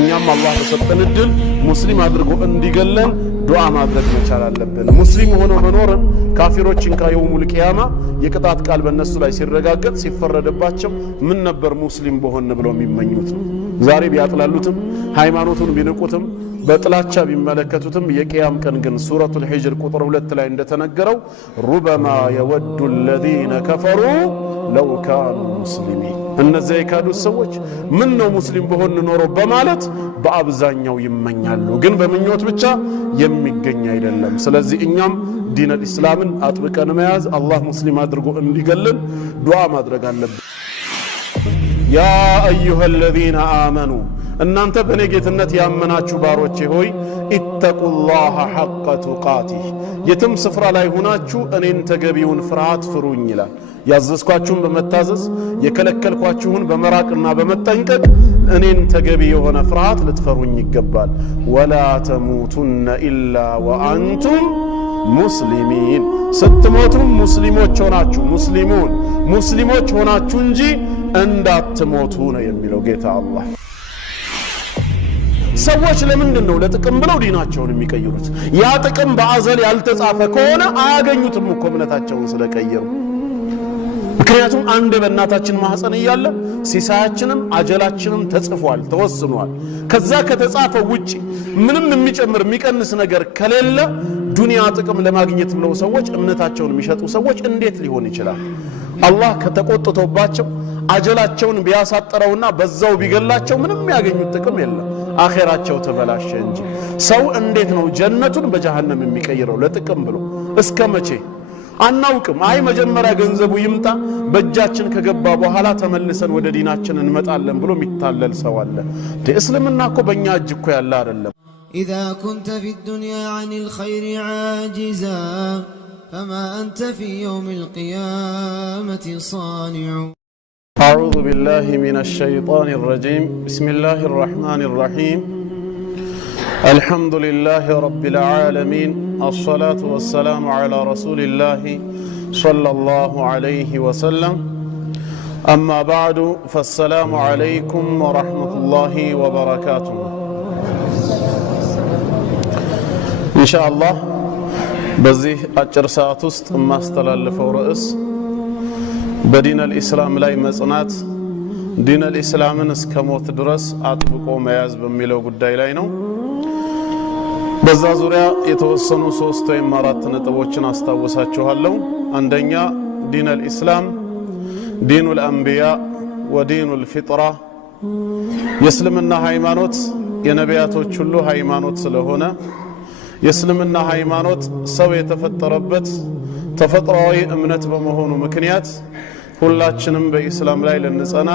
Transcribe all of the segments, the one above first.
እኛም አላህ በሰጠን እድል ሙስሊም አድርጎ እንዲገለን ዱዓ ማድረግ መቻል አለብን። ሙስሊም ሆኖ መኖርን ካፊሮችን ከየውሙል ቂያማ የቅጣት ቃል በእነሱ ላይ ሲረጋገጥ ሲፈረድባቸው ምን ነበር ሙስሊም በሆን ብለው የሚመኙት? ዛሬ ቢያጥላሉትም ሃይማኖቱን ቢንቁትም በጥላቻ ቢመለከቱትም የቂያም ቀን ግን ሱረቱል ሂጅር ቁጥር 2 ላይ እንደተነገረው ሩበማ የወዱ الذين كفروا لو كانوا مسلمين እነዚያ የካዱት ሰዎች ምን ነው ሙስሊም በሆን ኖሮ በማለት በአብዛኛው ይመኛሉ። ግን በምኞት ብቻ የሚገኝ አይደለም። ስለዚህ እኛም ዲን አልእስላምን አጥብቀን መያዝ አላህ ሙስሊም አድርጎ እንዲገለን ዱዓ ማድረግ አለብን። ያ አዩሃ الذين آمنوا እናንተ በኔ ጌትነት ያመናችሁ ባሮቼ ሆይ ኢተቁላህ ሐቀ ቱቃቲህ የትም ስፍራ ላይ ሆናችሁ እኔን ተገቢውን ፍርሃት ፍሩኝ ይላል። ያዘዝኳችሁን በመታዘዝ የከለከልኳችሁን በመራቅና በመጠንቀቅ እኔን ተገቢ የሆነ ፍርሃት ልትፈሩኝ ይገባል። ወላ ተሙቱነ ኢላ ወአንቱም ሙስሊሚን ስትሞቱም ሙስሊሞች ሆናችሁ ሙስሊሞች ሆናችሁ እንጂ እንዳትሞቱ ነው የሚለው ጌታ አላህ። ሰዎች ለምንድን ነው ለጥቅም ብለው ዲናቸውን የሚቀይሩት? ያ ጥቅም በአዘል ያልተጻፈ ከሆነ አያገኙትም እኮ እምነታቸውን ስለቀየሩ። ምክንያቱም አንድ በእናታችን ማህፀን እያለ ሲሳያችንም አጀላችንም ተጽፏል ተወስኗል። ከዛ ከተጻፈ ውጪ ምንም የሚጨምር የሚቀንስ ነገር ከሌለ ዱንያ ጥቅም ለማግኘት ብለው ሰዎች እምነታቸውን የሚሸጡ ሰዎች እንዴት ሊሆን ይችላል? አላህ ከተቆጥቶባቸው አጀላቸውን ቢያሳጥረውና በዛው ቢገላቸው ምንም ያገኙት ጥቅም የለም። አኺራቸው ተበላሸ እንጂ። ሰው እንዴት ነው ጀነቱን በጀሃነም የሚቀይረው ለጥቅም ብሎ? እስከ መቼ አናውቅም። አይ መጀመሪያ ገንዘቡ ይምጣ በእጃችን ከገባ በኋላ ተመልሰን ወደ ዲናችን እንመጣለን ብሎ የሚታለል ሰው አለ። እስልምና እኮ በእኛ እጅ እኮ ያለ አይደለም። إذا كنت في الدنيا عن الخير عاجزا فما أنت في يوم القيامة صانع. أعوذ بالله من الشيطان الرجيم. بسم الله الرحمن الرحيم. الحمد لله رب العالمين. الصلاة والسلام على رسول الله صلى الله عليه وسلم. أما بعد فالسلام عليكم ورحمة الله وبركاته. إن شاء الله بزيه أجر ساعة است ما استلالفوا رئيس بدين الإسلام لا مصنات دين الإسلام እስከ ሞት ድረስ አጥብቆ መያዝ በሚለው ጉዳይ ላይ ነው። በዛ ዙሪያ የተወሰኑ 3 ወይም 4 ነጥቦችን አስታውሳችኋለሁ። አንደኛ ዲን الإسلام ዲኑ الأنبياء ودين الفطرة የእስልምና ሃይማኖት የነቢያቶች ሁሉ ሃይማኖት ስለሆነ የእስልምና ሃይማኖት ሰው የተፈጠረበት ተፈጥሯዊ እምነት በመሆኑ ምክንያት ሁላችንም በእስላም ላይ ለንጸና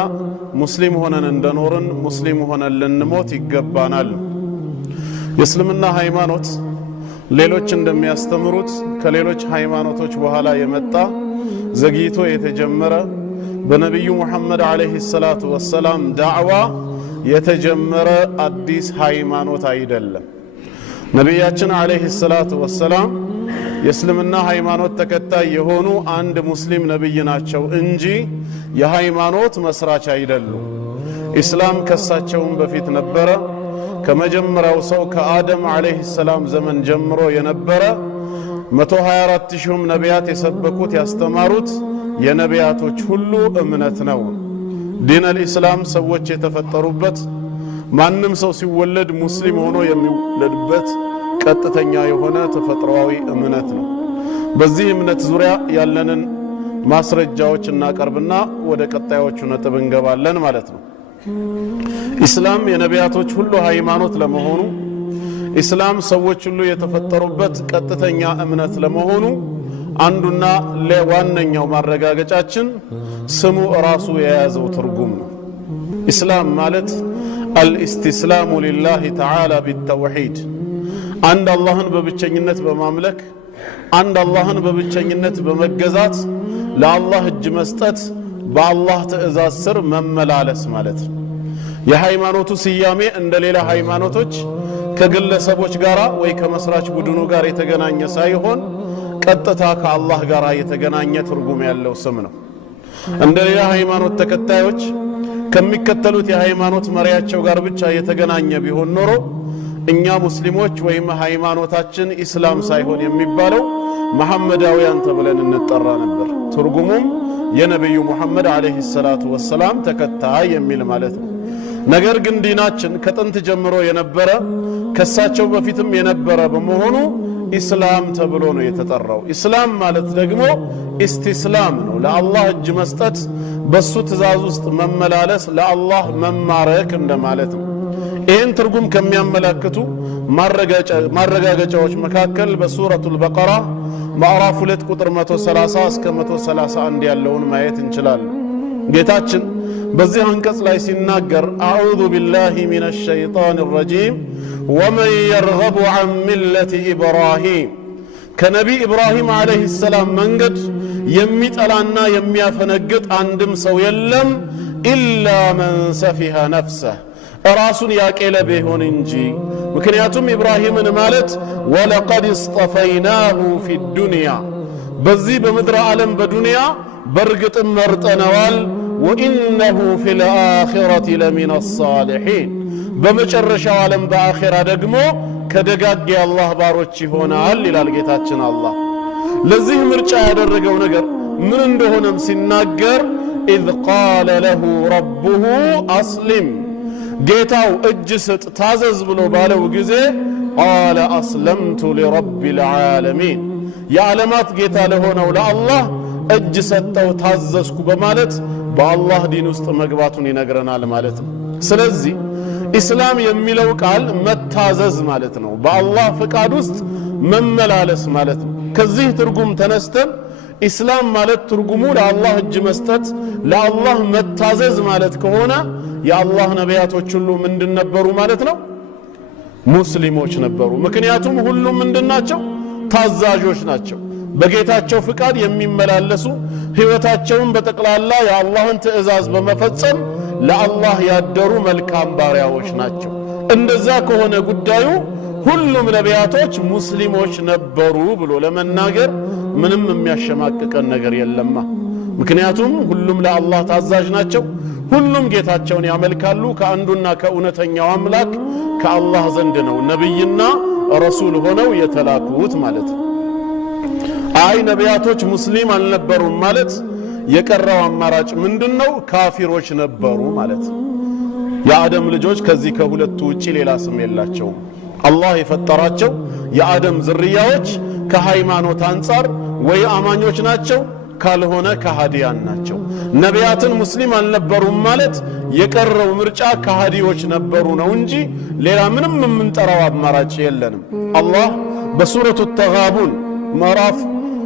ሙስሊም ሆነን እንደኖርን ሙስሊም ሆነን ልንሞት ይገባናል። የእስልምና ሃይማኖት ሌሎች እንደሚያስተምሩት ከሌሎች ሃይማኖቶች በኋላ የመጣ ዘግይቶ የተጀመረ በነብዩ መሐመድ አለይሂ ሰላቱ ወሰላም ዳዕዋ የተጀመረ አዲስ ሃይማኖት አይደለም። ነብያችን አለይሂ ሰላቱ ወሰላም የእስልምና ሃይማኖት ተከታይ የሆኑ አንድ ሙስሊም ነብይ ናቸው እንጂ የሃይማኖት መስራች አይደሉም። ኢስላም ከሳቸውም በፊት ነበረ። ከመጀመሪያው ሰው ከአደም አለይሂ ሰላም ዘመን ጀምሮ የነበረ 124,000 ነቢያት የሰበኩት ያስተማሩት የነቢያቶች ሁሉ እምነት ነው። ዲን الإسلام ሰዎች የተፈጠሩበት ማንም ሰው ሲወለድ ሙስሊም ሆኖ የሚወለድበት ቀጥተኛ የሆነ ተፈጥሯዊ እምነት ነው። በዚህ እምነት ዙሪያ ያለንን ማስረጃዎች እናቀርብና ወደ ቀጣዮቹ ነጥብ እንገባለን ማለት ነው። ኢስላም የነቢያቶች ሁሉ ሃይማኖት ለመሆኑ ኢስላም ሰዎች ሁሉ የተፈጠሩበት ቀጥተኛ እምነት ለመሆኑ አንዱና ለዋነኛው ማረጋገጫችን ስሙ ራሱ የያዘው ትርጉም ነው። ኢስላም ማለት አልኢስቲስላሙ ሊላሂ ተዓላ ቢተውሂድ አንድ አላህን በብቸኝነት በማምለክ አንድ አላህን በብቸኝነት በመገዛት ለአላህ እጅ መስጠት በአላህ ትእዛዝ ስር መመላለስ ማለት ነው። የሃይማኖቱ ስያሜ እንደሌላ ሃይማኖቶች ከግለሰቦች ጋር ወይ ከመስራች ቡድኑ ጋር የተገናኘ ሳይሆን ቀጥታ ከአላህ ጋር የተገናኘ ትርጉም ያለው ስም ነው። እንደሌላ ሃይማኖት ተከታዮች ከሚከተሉት የሃይማኖት መሪያቸው ጋር ብቻ የተገናኘ ቢሆን ኖሮ እኛ ሙስሊሞች ወይም ሃይማኖታችን ኢስላም ሳይሆን የሚባለው መሐመዳውያን ተብለን እንጠራ ነበር። ትርጉሙም የነብዩ መሐመድ አለይሂ ሰላቱ ወሰላም ተከታይ የሚል ማለት ነው። ነገር ግን ዲናችን ከጥንት ጀምሮ የነበረ ከሳቸው በፊትም የነበረ በመሆኑ ኢስላም ተብሎ ነው የተጠራው። ኢስላም ማለት ደግሞ ኢስቲስላም ነው፣ ለአላህ እጅ መስጠት፣ በሱ ትእዛዝ ውስጥ መመላለስ፣ ለአላህ መማረክ እንደማለት ነው። ይህን ትርጉም ከሚያመላክቱ ማረጋገጫዎች መካከል በሱረቱል በቀራ ማዕራፍ 2 ቁጥር 130 እስከ 131 ያለውን ማየት እንችላለን። ጌታችን በዚህ አንቀጽ ላይ ሲናገር አዑዙ ቢላሂ ሚነሽ ሸይጣን ረጂም ወመን የርገቡ ዐን ሚለቲ ኢብራሂም ከነቢ ኢብራሂም አለይሂ ሰላም መንገድ የሚጠላና የሚያፈነግጥ አንድም ሰው የለም ኢላ መን ሰፊሀ ነፍሰህ ራሱን ያቄለ ቢሆን እንጂ። ምክንያቱም ኢብራሂምን ማለት ወለቀድ እስጠፈይናሁ ፊ ዱንያ በዚህ በምድረ ዓለም በዱንያ በርግጥም መርጠነዋል፣ ወኢነሁ ፊል አኺረቲ ለሚነ ሳሊሒን በመጨረሻው ዓለም በአኺራ ደግሞ ከደጋግ የአላህ ባሮች ይሆናል ይላል ጌታችን አላህ። ለዚህ ምርጫ ያደረገው ነገር ምን እንደሆነም ሲናገር ኢዝ ቃለ ለሁ ረቡሁ አስሊም ጌታው እጅ ስጥ ታዘዝ ብሎ ባለው ጊዜ ቃለ አስለምቱ ሊረቢል ዓለሚን የዓለማት ጌታ ለሆነው ለአላህ እጅ ሰጠው ታዘዝኩ በማለት በአላህ ዲን ውስጥ መግባቱን ይነግረናል ማለት ነው። ስለዚህ ኢስላም የሚለው ቃል መታዘዝ ማለት ነው፣ በአላህ ፍቃድ ውስጥ መመላለስ ማለት ነው። ከዚህ ትርጉም ተነስተን ኢስላም ማለት ትርጉሙ ለአላህ እጅ መስጠት፣ ለአላህ መታዘዝ ማለት ከሆነ የአላህ ነቢያቶች ሁሉ ምንድን ነበሩ ማለት ነው? ሙስሊሞች ነበሩ። ምክንያቱም ሁሉም ምንድናቸው? ታዛዦች ናቸው። በጌታቸው ፍቃድ የሚመላለሱ ሕይወታቸውን በጠቅላላ የአላህን ትእዛዝ በመፈጸም ለአላህ ያደሩ መልካም ባሪያዎች ናቸው። እንደዛ ከሆነ ጉዳዩ ሁሉም ነቢያቶች ሙስሊሞች ነበሩ ብሎ ለመናገር ምንም የሚያሸማቅቀን ነገር የለማ። ምክንያቱም ሁሉም ለአላህ ታዛዥ ናቸው። ሁሉም ጌታቸውን ያመልካሉ። ከአንዱና ከእውነተኛው አምላክ ከአላህ ዘንድ ነው ነብይና ረሱል ሆነው የተላኩት ማለት ነው። አይ ነቢያቶች ሙስሊም አልነበሩም ማለት የቀረው አማራጭ ምንድነው? ካፊሮች ነበሩ ማለት ነው። የአደም ልጆች ከዚህ ከሁለቱ ውጪ ሌላ ስም የላቸውም። አላህ የፈጠራቸው የአደም ዝርያዎች ከሃይማኖት አንጻር ወይ አማኞች ናቸው፣ ካልሆነ ከሃዲያን ናቸው። ነቢያትን ሙስሊም አልነበሩም ማለት የቀረው ምርጫ ከሃዲዎች ነበሩ ነው እንጂ ሌላ ምንም የምንጠራው አማራጭ የለንም። አላህ በሱረቱ ተጋቡን ምዕራፍ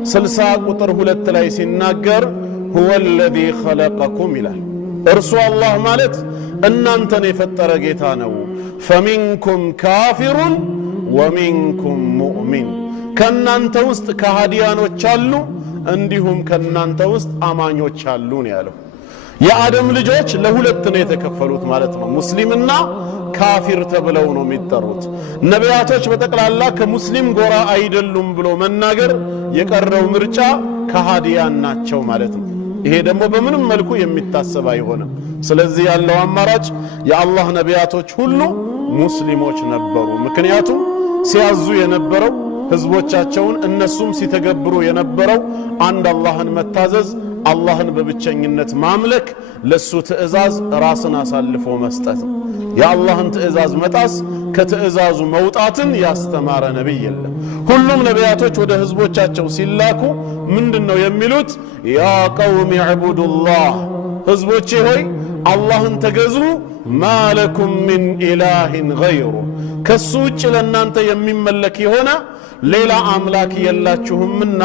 60 ቁጥር 2 ላይ ሲናገር ሁወ ለዚ ኸለቀኩም ይላል። እርሱ አላህ ማለት እናንተን የፈጠረ ጌታ ነው። ፈሚንኩም ካፊሩን ወሚንኩም ሙእሚን ከእናንተ ውስጥ ከሃዲያኖች አሉ፣ እንዲሁም ከእናንተ ውስጥ አማኞች አሉ ነው ያለው። የአደም ልጆች ለሁለት ነው የተከፈሉት ማለት ነው። ሙስሊምና ካፊር ተብለው ነው የሚጠሩት። ነቢያቶች በጠቅላላ ከሙስሊም ጎራ አይደሉም ብሎ መናገር የቀረው ምርጫ ከሃዲያን ናቸው ማለት ነው። ይሄ ደግሞ በምንም መልኩ የሚታሰብ አይሆንም። ስለዚህ ያለው አማራጭ የአላህ ነቢያቶች ሁሉ ሙስሊሞች ነበሩ። ምክንያቱም ሲያዙ የነበረው ህዝቦቻቸውን እነሱም ሲተገብሩ የነበረው አንድ አላህን መታዘዝ፣ አላህን በብቸኝነት ማምለክ፣ ለሱ ትእዛዝ ራስን አሳልፎ መስጠት። የአላህን ትእዛዝ መጣስ ከትእዛዙ መውጣትን ያስተማረ ነብይ የለም። ሁሉም ነቢያቶች ወደ ህዝቦቻቸው ሲላኩ ምንድነው የሚሉት? ያ ቀውም ዕቡዱላህ ህዝቦቼ ሆይ አላህን ተገዙ፣ ማለኩም ሚን ኢላሂን ገይሩ ከሱ ውጭ ለእናንተ የሚመለክ የሆነ ሌላ አምላክ የላችሁምና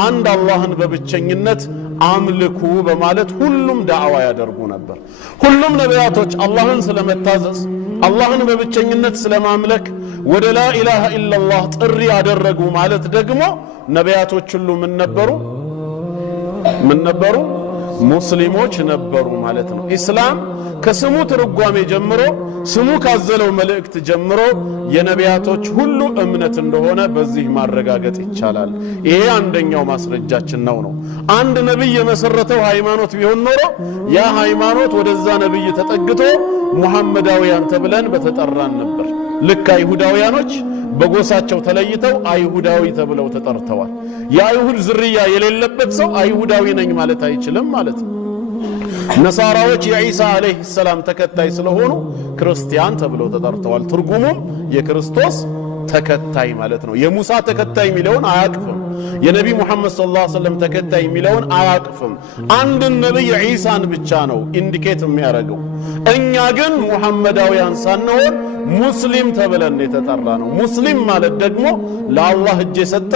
አንድ አላህን በብቸኝነት አምልኩ በማለት ሁሉም ዳዕዋ ያደርጉ ነበር። ሁሉም ነቢያቶች አላህን ስለመታዘዝ፣ አላህን በብቸኝነት ስለማምለክ ወደ ላኢላሃ ኢላላህ ጥሪ ያደረጉ ማለት ደግሞ ነቢያቶች ሁሉ ምን ነበሩ? ሙስሊሞች ነበሩ ማለት ነው። ኢስላም ከስሙ ትርጓሜ ጀምሮ ስሙ ካዘለው መልእክት ጀምሮ የነቢያቶች ሁሉ እምነት እንደሆነ በዚህ ማረጋገጥ ይቻላል። ይሄ አንደኛው ማስረጃችን ነው። አንድ ነብይ የመሰረተው ሃይማኖት ቢሆን ኖሮ ያ ሃይማኖት ወደዛ ነብይ ተጠግቶ ሙሐመዳውያን ተብለን በተጠራን ነበር። ልክ አይሁዳውያኖች በጎሳቸው ተለይተው አይሁዳዊ ተብለው ተጠርተዋል። የአይሁድ ዝርያ የሌለበት ሰው አይሁዳዊ ነኝ ማለት አይችልም ማለት ነው። ነሳራዎች የኢሳ አለይሂ ሰላም ተከታይ ስለሆኑ ክርስቲያን ተብለው ተጠርተዋል። ትርጉሙም የክርስቶስ ተከታይ ማለት ነው። የሙሳ ተከታይ የሚለውን አያቅፍም። የነቢ ሙሐመድ ሰለላሁ ዐለይሂ ወሰለም ተከታይ የሚለውን አያቅፍም። አንድ ነብይ ኢሳን ብቻ ነው ኢንዲኬት የሚያደርገው። እኛ ግን ሙሐመዳውያን ሳንሆን ሙስሊም ተብለን የተጠራ ነው። ሙስሊም ማለት ደግሞ ለአላህ እጅ የሰጠ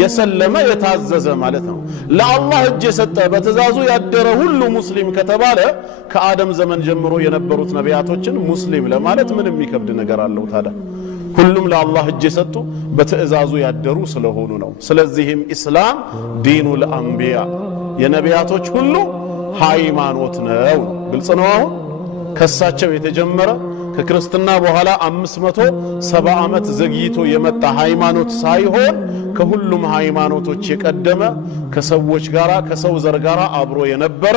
የሰለመ የታዘዘ ማለት ነው። ለአላህ እጅ የሰጠ በትእዛዙ ያደረ ሁሉ ሙስሊም ከተባለ ከአደም ዘመን ጀምሮ የነበሩት ነቢያቶችን ሙስሊም ለማለት ምን የሚከብድ ነገር አለው ታዲያ? ሁሉም ለአላህ እጅ የሰጡ በትእዛዙ ያደሩ ስለሆኑ ነው። ስለዚህም ኢስላም ዲኑል አንቢያ የነቢያቶች ሁሉ ሃይማኖት ነው። ግልጽ ነው። አሁን ከሳቸው የተጀመረ ከክርስትና በኋላ 570 ዓመት ዘግይቶ የመጣ ሃይማኖት ሳይሆን ከሁሉም ሃይማኖቶች የቀደመ ከሰዎች ጋራ ከሰው ዘር ጋራ አብሮ የነበረ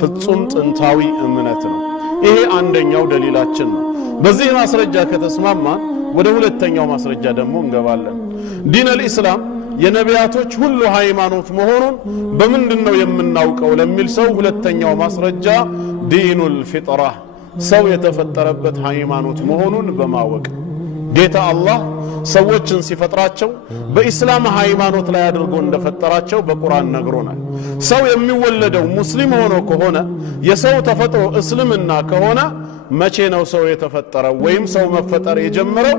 ፍጹም ጥንታዊ እምነት ነው። ይሄ አንደኛው ደሊላችን ነው። በዚህ ማስረጃ ከተስማማን ወደ ሁለተኛው ማስረጃ ደግሞ እንገባለን። ዲነል ኢስላም የነቢያቶች ሁሉ ሃይማኖት መሆኑን በምንድነው የምናውቀው ለሚል ሰው ሁለተኛው ማስረጃ ዲኑል ፊጥራ ሰው የተፈጠረበት ሃይማኖት መሆኑን በማወቅ ጌታ አላህ ሰዎችን ሲፈጥራቸው በኢስላም ሃይማኖት ላይ አድርጎ እንደፈጠራቸው በቁርአን ነግሮናል። ሰው የሚወለደው ሙስሊም ሆኖ ከሆነ የሰው ተፈጥሮ እስልምና ከሆነ መቼ ነው ሰው የተፈጠረው ወይም ሰው መፈጠር የጀመረው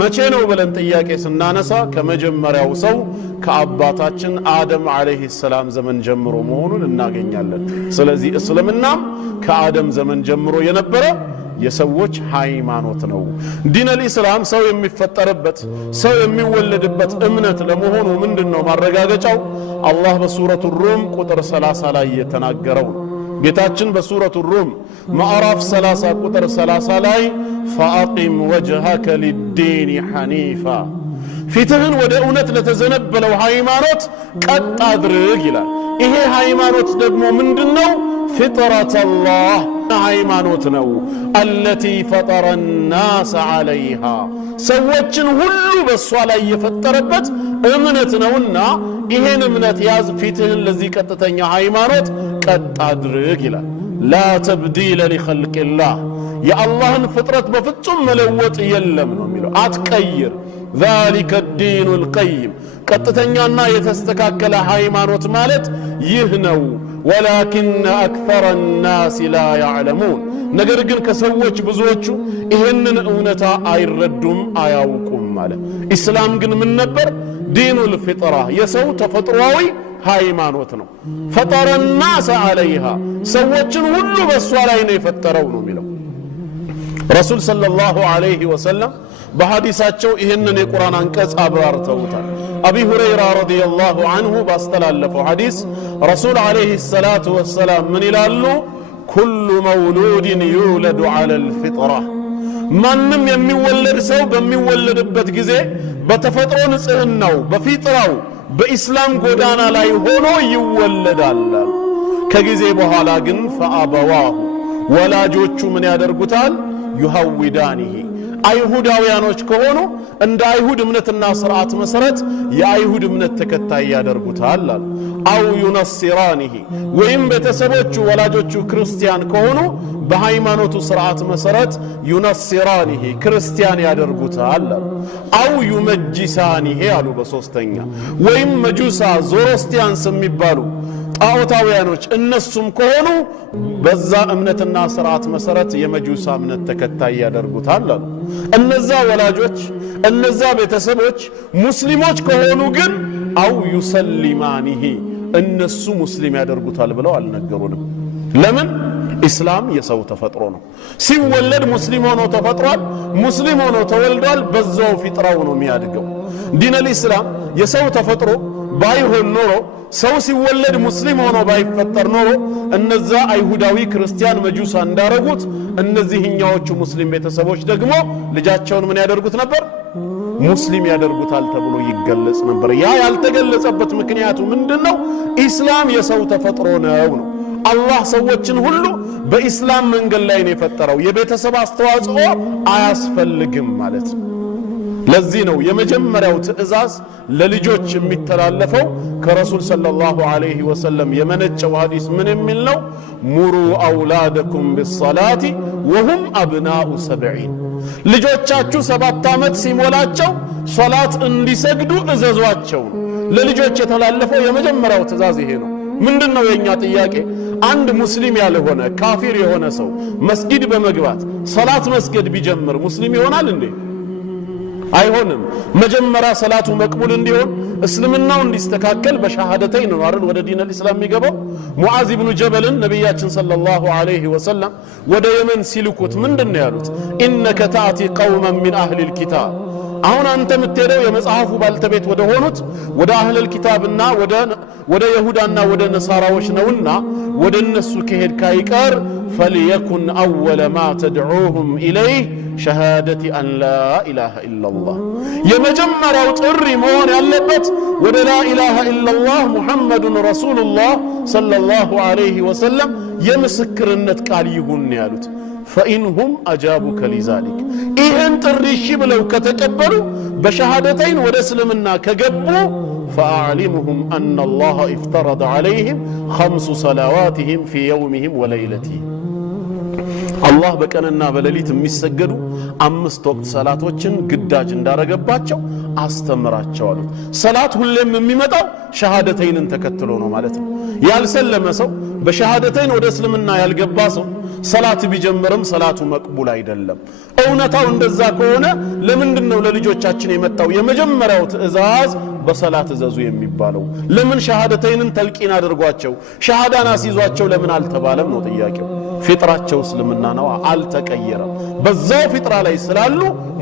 መቼ ነው ብለን ጥያቄ ስናነሳ ከመጀመሪያው ሰው ከአባታችን አደም አለይሂ ሰላም ዘመን ጀምሮ መሆኑን እናገኛለን። ስለዚህ እስልምናም ከአደም ዘመን ጀምሮ የነበረ የሰዎች ሃይማኖት ነው። ዲነል ኢስላም ሰው የሚፈጠርበት ሰው የሚወለድበት እምነት ለመሆኑ ምንድነው ማረጋገጫው? አላህ በሱረቱ ሩም ቁጥር 30 ላይ የተናገረው ጌታችን በሱረቱ ሩም ማዕራፍ 30 ቁጥር 30 ላይ ፈአቂም ወጅሀከ ሊዲን ሐኒፋ ፊትህን ወደ እውነት ለተዘነበለው ሃይማኖት ቀጥ አድርግ ይላል። ይሄ ሃይማኖት ደግሞ ምንድነው? ፊጥረተላህ ሃይማኖት ነው። አለቲ ፈጠረ ናስ ዐለይሃ ሰዎችን ሁሉ በሷ ላይ የፈጠረበት እምነት ነውና ይሄን እምነት ያዝ፣ ፊትህን ለዚህ ቀጥተኛ ሃይማኖት ቀጥ አድርግ ይላል። ላ ተብዲለ ሊኸልቂላህ የአላህን ፍጥረት በፍጹም መለወጥ የለም ነው የሚለው። አትቀይር። ዛሊከ ዲኑል ቀይም ቀጥተኛና የተስተካከለ ሃይማኖት ማለት ይህ ነው። ወላኪነ አክተረ ናስ ላ ያዕለሙን ነገር ግን ከሰዎች ብዙዎቹ ይህንን እውነታ አይረዱም አያውቁም ማለት። ኢስላም ግን ምን ነበር? ዲኑል ፊጥራ የሰው ተፈጥሯዊ ሃይማኖት ነው። ፈጠረ ናስ ዐለይሃ ሰዎችን ሁሉ በሷ ላይ ነው የፈጠረው ነው የሚለው ረሱል ሰለላሁ ዐለይሂ ወሰለም በሐዲሳቸው ይህንን የቁርአን አንቀጽ አብራርተውታል። አቢ ሁረይራ ረዲየላሁ ዐንሁ ባስተላለፈው ሐዲስ ረሱል ዐለይሂ ሰላቱ ወሰላም ምን ይላሉ? ኩሉ መውሉድን ዩውለዱ ዐለል ፊጥራ ማንም የሚወለድ ሰው በሚወለድበት ጊዜ በተፈጥሮ ንጽህናው በፊጥራው በኢስላም ጎዳና ላይ ሆኖ ይወለዳል። ከጊዜ በኋላ ግን ፈአበዋሁ ወላጆቹ ምን ያደርጉታል? ዩሐዊዳኒሂ አይሁዳውያኖች ከሆኑ እንደ አይሁድ እምነትና ስርዓት መሰረት የአይሁድ እምነት ተከታይ ያደርጉታል። አው ዩነሲራኒሂ ወይም ቤተሰቦቹ ወላጆቹ ክርስቲያን ከሆኑ በሃይማኖቱ ስርዓት መሰረት ዩነሲራኒሂ ክርስቲያን ያደርጉታል። አው ዩመጅሳኒሂ አሉ በሶስተኛ ወይም መጁሳ ዞሮስቲያንስ የሚባሉ ጣዖታውያኖች እነሱም ከሆኑ በዛ እምነትና ስርዓት መሰረት የመጁሳ እምነት ተከታይ ያደርጉታል አሉ። እነዛ ወላጆች እነዛ ቤተሰቦች ሙስሊሞች ከሆኑ ግን አው ዩሰሊማኒሂ እነሱ ሙስሊም ያደርጉታል ብለው አልነገሩንም። ለምን? ኢስላም የሰው ተፈጥሮ ነው። ሲወለድ ሙስሊም ሆኖ ተፈጥሯል፣ ሙስሊም ሆኖ ተወልዷል። በዛው ፊጥራው ነው የሚያድገው። ዲነል ኢስላም የሰው ተፈጥሮ ባይሆን ኖሮ ሰው ሲወለድ ሙስሊም ሆኖ ባይፈጠር ኖሮ እነዛ አይሁዳዊ ክርስቲያን መጁሳ እንዳረጉት እነዚህኛዎቹ ሙስሊም ቤተሰቦች ደግሞ ልጃቸውን ምን ያደርጉት ነበር? ሙስሊም ያደርጉታል ተብሎ ይገለጽ ነበር። ያ ያልተገለጸበት ምክንያቱ ምንድነው? ኢስላም የሰው ተፈጥሮ ነው። አላህ ሰዎችን ሁሉ በኢስላም መንገድ ላይ ነው የፈጠረው። የቤተሰብ አስተዋጽኦ አያስፈልግም ማለት ነው። ለዚህ ነው የመጀመሪያው ትእዛዝ ለልጆች የሚተላለፈው ከረሱል ሰለላሁ ዐለይሂ ወሰለም የመነጨው ሐዲስ ምን የሚል ነው? ሙሩ አውላደኩም ቢሰላቲ ወሁም አብናኡ ሰብዒን፣ ልጆቻችሁ 7 ዓመት ሲሞላቸው ሶላት እንዲሰግዱ እዘዟቸው። ለልጆች የተላለፈው የመጀመሪያው ትእዛዝ ይሄ ነው። ምንድነው የኛ ጥያቄ? አንድ ሙስሊም ያልሆነ ካፊር የሆነ ሰው መስጊድ በመግባት ሶላት መስገድ ቢጀምር ሙስሊም ይሆናል እንዴ? አይሆንም። መጀመሪያ ሰላቱ መቅቡል እንዲሆን እስልምናው እንዲስተካከል በሸሃደተይን ነው አይደል ወደ ዲን አልእስላም የሚገባው። ሙዓዝ ኢብኑ ጀበልን ነብያችን ሰለላሁ ዐለይሂ ወሰለም ወደ የመን ሲልኩት ምንድነው ያሉት? ኢነከ ታቲ ቀውመን ሚን አህሊል ኪታብ፣ አሁን አንተ የምትሄደው የመጽሐፉ ባልተቤት ወደ ሆኑት ወደ አህለል ኪታብና ወደ ይሁዳና ወደ ነሳራዎች ነውና ወደ እነሱ ከሄድክ አይቀር فليكن أول ما تدعوهم إليه شهادة أن لا إله إلا الله، يمجمّروا تري مون يلبت ولا لا إله إلا الله محمد رسول الله صلى الله عليه وسلم يمسكر النت قال يهون يالوت فإنهم أجابوك لذلك، إن تريشي بلو كتكبروا بشهادتين ودسلمنا كجبوا فأعلمهم أن الله افترض عليهم 5 صلواتهم في يومهم وليلتهم، አላህ በቀንና በሌሊት የሚሰገዱ 5 ወቅት ሰላቶችን ግዳጅ እንዳረገባቸው አስተምራቸው አሉት። ሰላት ሁሌም የሚመጣው ሸሃደተይንን ተከትሎ ነው ማለት ነው። ያልሰለመ ሰው በሸሃደተይን ወደ እስልምና ያልገባ ሰው ሰላት ቢጀምርም ሰላቱ መቅቡል አይደለም። እውነታው እንደዛ ከሆነ ለምንድነው ለልጆቻችን የመጣው የመጀመሪያው ትእዛዝ በሰላት እዘዙ የሚባለው? ለምን ሸሃደተይንን ተልቂን አድርጓቸው ሸሃዳን አስይዟቸው ለምን አልተባለም ነው ጥያቄው። ፊጥራቸው እስልምና ነው፣ አልተቀየረም። በዛው ፊጥራ ላይ ስላሉ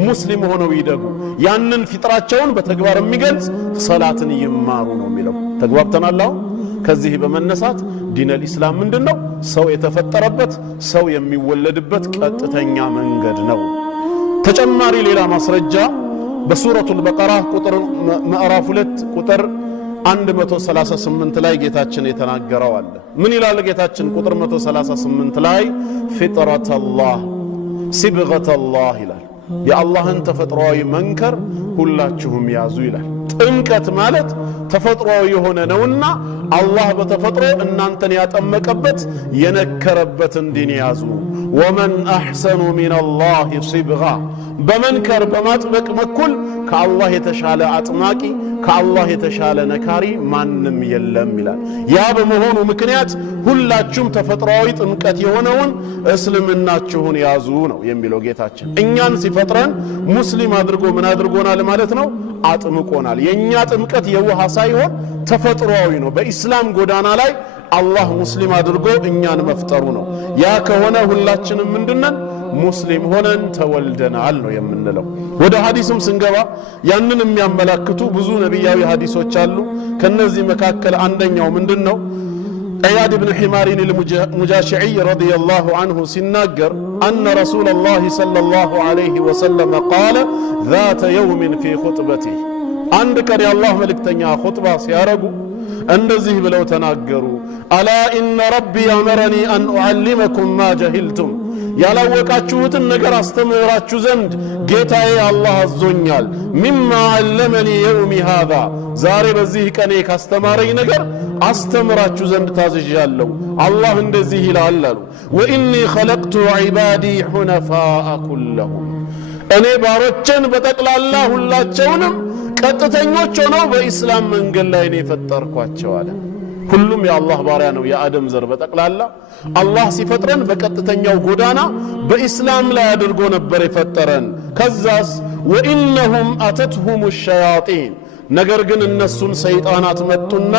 ሙስሊም ሆነው ይደጉ። ያንን ፊጥራቸውን በተግባር የሚገልጽ ሰላትን ይማሩ ነው የሚለው። ተግባብተናል? አሁን ከዚህ በመነሳት ዲን አልኢስላም ምንድነው? ሰው የተፈጠረበት ሰው የሚወለድበት ቀጥተኛ መንገድ ነው። ተጨማሪ ሌላ ማስረጃ በሱረቱል በቀራ ቁጥር ምዕራፍ 2 ቁጥር 138 ላይ ጌታችን የተናገረው አለ። ምን ይላል ጌታችን? ቁጥር 138 ላይ ፊጥረተላህ ሲብገተላህ ይላል። የአላህን ተፈጥሯዊ መንከር ሁላችሁም ያዙ ይላል። ጥምቀት ማለት ተፈጥሯዊ የሆነ ነውና አላህ በተፈጥሮ እናንተን ያጠመቀበት የነከረበትን ዲን ያዙ። ወመን አሕሰኑ ሚነላሂ ሲብጋ፣ በመንከር በማጥበቅ በኩል ከአላህ የተሻለ አጥማቂ ከአላህ የተሻለ ነካሪ ማንም የለም ይላል። ያ በመሆኑ ምክንያት ሁላችሁም ተፈጥሯዊ ጥምቀት የሆነውን እስልምናችሁን ያዙ ነው የሚለው ጌታችን። እኛን ሲፈጥረን ሙስሊም አድርጎ ምን አድርጎናል ማለት ነው? አጥምቆናል። የኛ ጥምቀት የውሃ ሳይሆን ተፈጥሯዊ ነው። በኢስላም ጎዳና ላይ አላህ ሙስሊም አድርጎ እኛን መፍጠሩ ነው። ያ ከሆነ ሁላችንም ምንድነን? ሙስሊም ሆነን ተወልደናል ነው የምንለው። ወደ ሐዲስም ስንገባ ያንን የሚያመላክቱ ብዙ ነብያዊ ሐዲሶች አሉ። ከነዚህ መካከል አንደኛው ምንድነው? عياد بن حمار المجاشعي رضي الله عنه سناجر أن رسول الله صلى الله عليه وسلم قال ذات يوم في خطبته، عندك يا الله ملك تنيا خطبة سيارقو እንደዚህ ብለው ተናገሩ። አላ ኢነ ረቢ አመረኒ አን ኡዓሊመኩም ማ ጀሂልቱም፣ ያላወቃችሁትን ነገር አስተምራችሁ ዘንድ ጌታዬ አላህ አዞኛል። ሚማ ዓለመኒ የውሚ ሃዛ፣ ዛሬ በዚህ ቀኔ ካስተማረኝ ነገር አስተምራችሁ ዘንድ ታዝዣለሁ። አላህ እንደዚህ ይላል አሉ። ወኢኒ ኸለቅቱ ዒባዲ ሑነፋአ ኩለሁም፣ እኔ ባሮችን በጠቅላላ ሁላቸውንም ቀጥተኞች ሆነው በኢስላም መንገድ ላይ ነው የፈጠርኳቸው አለ። ሁሉም የአላህ ባሪያ ነው፣ የአደም ዘር በጠቅላላ አላህ ሲፈጥረን በቀጥተኛው ጎዳና በኢስላም ላይ አድርጎ ነበር የፈጠረን። ከዛስ ወኢነሁም አተትሁም ሸያጢን፣ ነገር ግን እነሱን ሰይጣናት መጡና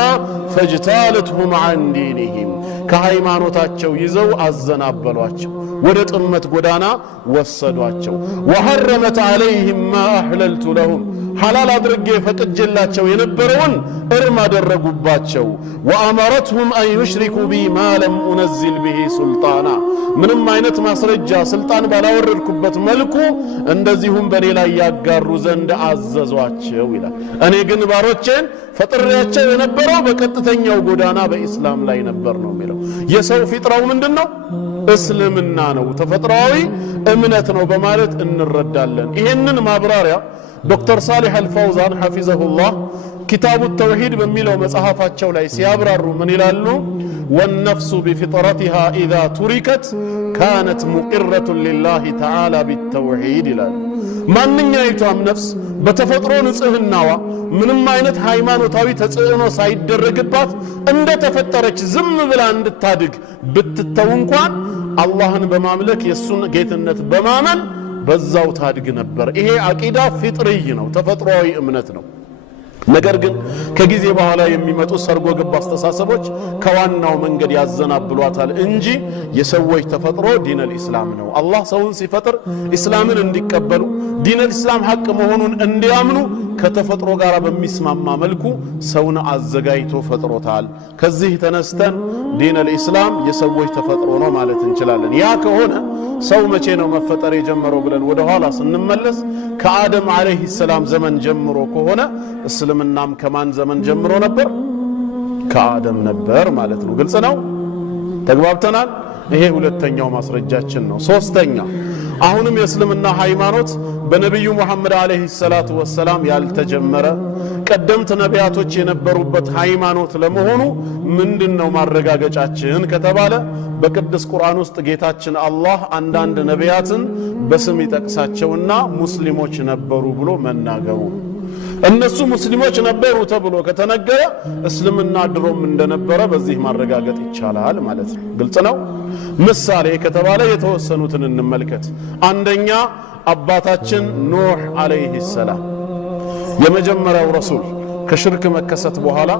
ፈጅታለትሁም አን ዲንህም፣ ከሃይማኖታቸው ይዘው አዘናበሏቸው፣ ወደ ጥመት ጎዳና ወሰዷቸው። ወሐረመት ዐለይሂም ማ አሕለልቱ ለሁም ሐላል አድርጌ ፈቅጄላቸው የነበረውን እርም አደረጉባቸው። ወአመረትሁም አን ዩሽሪኩ ቢ ማ ለም ኡነዝል ቢሂ ሱልጣና ምንም አይነት ማስረጃ ስልጣን ባላወረድኩበት መልኩ እንደዚሁም በኔ ላይ ያጋሩ ዘንድ አዘዟቸው ይላል። እኔ ግን ባሮቼን ፈጥሬያቸው የነበረው በቀጥተኛው ጎዳና በኢስላም ላይ ነበር ነው የሚለው። የሰው ፊጥራው ምንድነው? እስልምና ነው፣ ተፈጥሯዊ እምነት ነው በማለት እንረዳለን። ይሄንን ማብራሪያ ዶክተር ሳሊህ አልፈውዛን ሐፊዘሁላህ ኪታቡ ተውሂድ በሚለው መጽሐፋቸው ላይ ሲያብራሩ ምን ይላሉ? ወነፍሱ ቢፊጥረቲሃ ኢዛ ቱሪከት ካነት ሙቂረቱን ሊላሂ ተዓላ ቢተውሂድ ይላሉ። ማንኛይቷም ነፍስ በተፈጥሮ ንጽህናዋ ምንም አይነት ሃይማኖታዊ ተጽዕኖ ሳይደረግባት እንደ ተፈጠረች ዝም ብላ እንድታድግ ብትተው እንኳን አላህን በማምለክ የሱን ጌትነት በማመን በዛው ታድግ ነበር። ይሄ አቂዳ ፊጥርይ ነው፣ ተፈጥሯዊ እምነት ነው። ነገር ግን ከጊዜ በኋላ የሚመጡ ሰርጎ ገብ አስተሳሰቦች ከዋናው መንገድ ያዘናብሏታል እንጂ የሰዎች ተፈጥሮ ዲነል ኢስላም ነው። አላህ ሰውን ሲፈጥር ኢስላምን እንዲቀበሉ ዲነል ኢስላም ሐቅ መሆኑን እንዲያምኑ ከተፈጥሮ ጋር በሚስማማ መልኩ ሰውን አዘጋጅቶ ፈጥሮታል። ከዚህ ተነስተን ዲነል ኢስላም የሰዎች ተፈጥሮ ነው ማለት እንችላለን። ያ ከሆነ ሰው መቼ ነው መፈጠር የጀመረው ብለን ወደ ኋላ ስንመለስ ከአደም አለይሂ ሰላም ዘመን ጀምሮ ከሆነ እስልምናም ከማን ዘመን ጀምሮ ነበር? ከአደም ነበር ማለት ነው። ግልጽ ነው? ተግባብተናል? ይሄ ሁለተኛው ማስረጃችን ነው። ሶስተኛ አሁንም የእስልምና ሃይማኖት በነብዩ መሐመድ አለይሂ ሰላቱ ወሰላም ያልተጀመረ ቀደምት ነቢያቶች የነበሩበት ሃይማኖት ለመሆኑ ምንድነው ማረጋገጫችን ከተባለ በቅዱስ ቁርአን ውስጥ ጌታችን አላህ አንዳንድ ነቢያትን በስም ይጠቅሳቸውና ሙስሊሞች ነበሩ ብሎ መናገሩ። እነሱ ሙስሊሞች ነበሩ ተብሎ ከተነገረ እስልምና ድሮም እንደነበረ በዚህ ማረጋገጥ ይቻላል ማለት ነው። ግልጽ ነው? ምሳሌ ከተባለ የተወሰኑትን እንመልከት። አንደኛ አባታችን ኑህ አለይሂ ሰላም የመጀመሪያው ረሱል ከሽርክ መከሰት በኋላ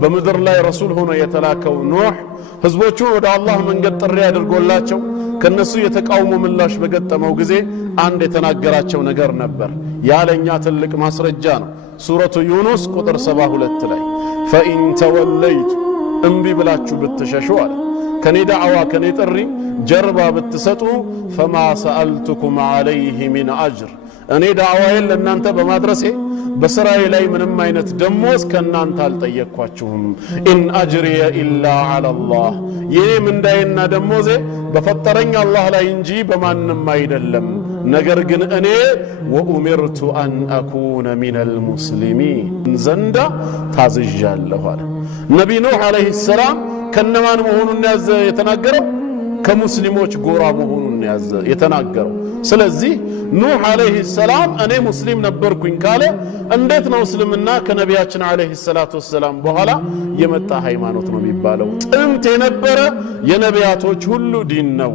በምድር ላይ ረሱል ሆኖ የተላከው ኑህ ህዝቦቹን ወደ አላህ መንገድ ጥሪ አድርጎላቸው ከነሱ የተቃውሞ ምላሽ በገጠመው ጊዜ አንድ የተናገራቸው ነገር ነበር። ያለኛ ትልቅ ማስረጃ ነው። ሱረቱ ዩኑስ ቁጥር 72 ላይ ፈኢን ተወለይቱ እምቢ ብላችሁ ብትሸሹ አለ ከኔ ዳዕዋ ከኔ ጥሪ ጀርባ ብትሰጡ ፈማ ሰአልቱኩም ዐለይሂ ሚን አጅር እኔ ዳዕዋዬን ለእናንተ በማድረሴ በስራዬ ላይ ምንም አይነት ደሞዝ ከእናንተ አልጠየቅኳችሁም። ኢን አጅሪየ ኢላ ዐለላህ የኔ ምንዳዬና ደሞዜ በፈጠረኝ አላህ ላይ እንጂ በማንም አይደለም። ነገር ግን እኔ ወኡሚርቱ አን አኩነ ሚነል ሙስሊሚን ዘንዳ ታዝዣለሁ አለ። ነቢይ ኑህ አለይሂ ሰላም ከነማን መሆኑን የተናገረው? ከሙስሊሞች ጎራ መሆኑን የተናገረው። ስለዚህ ኑህ አለይሂ ሰላም እኔ ሙስሊም ነበርኩኝ ካለ እንዴት ነው እስልምና ከነቢያችን አለይሂ ሰላቱ ወሰላም በኋላ የመጣ ሃይማኖት ነው የሚባለው? ጥንት የነበረ የነቢያቶች ሁሉ ዲን ነው።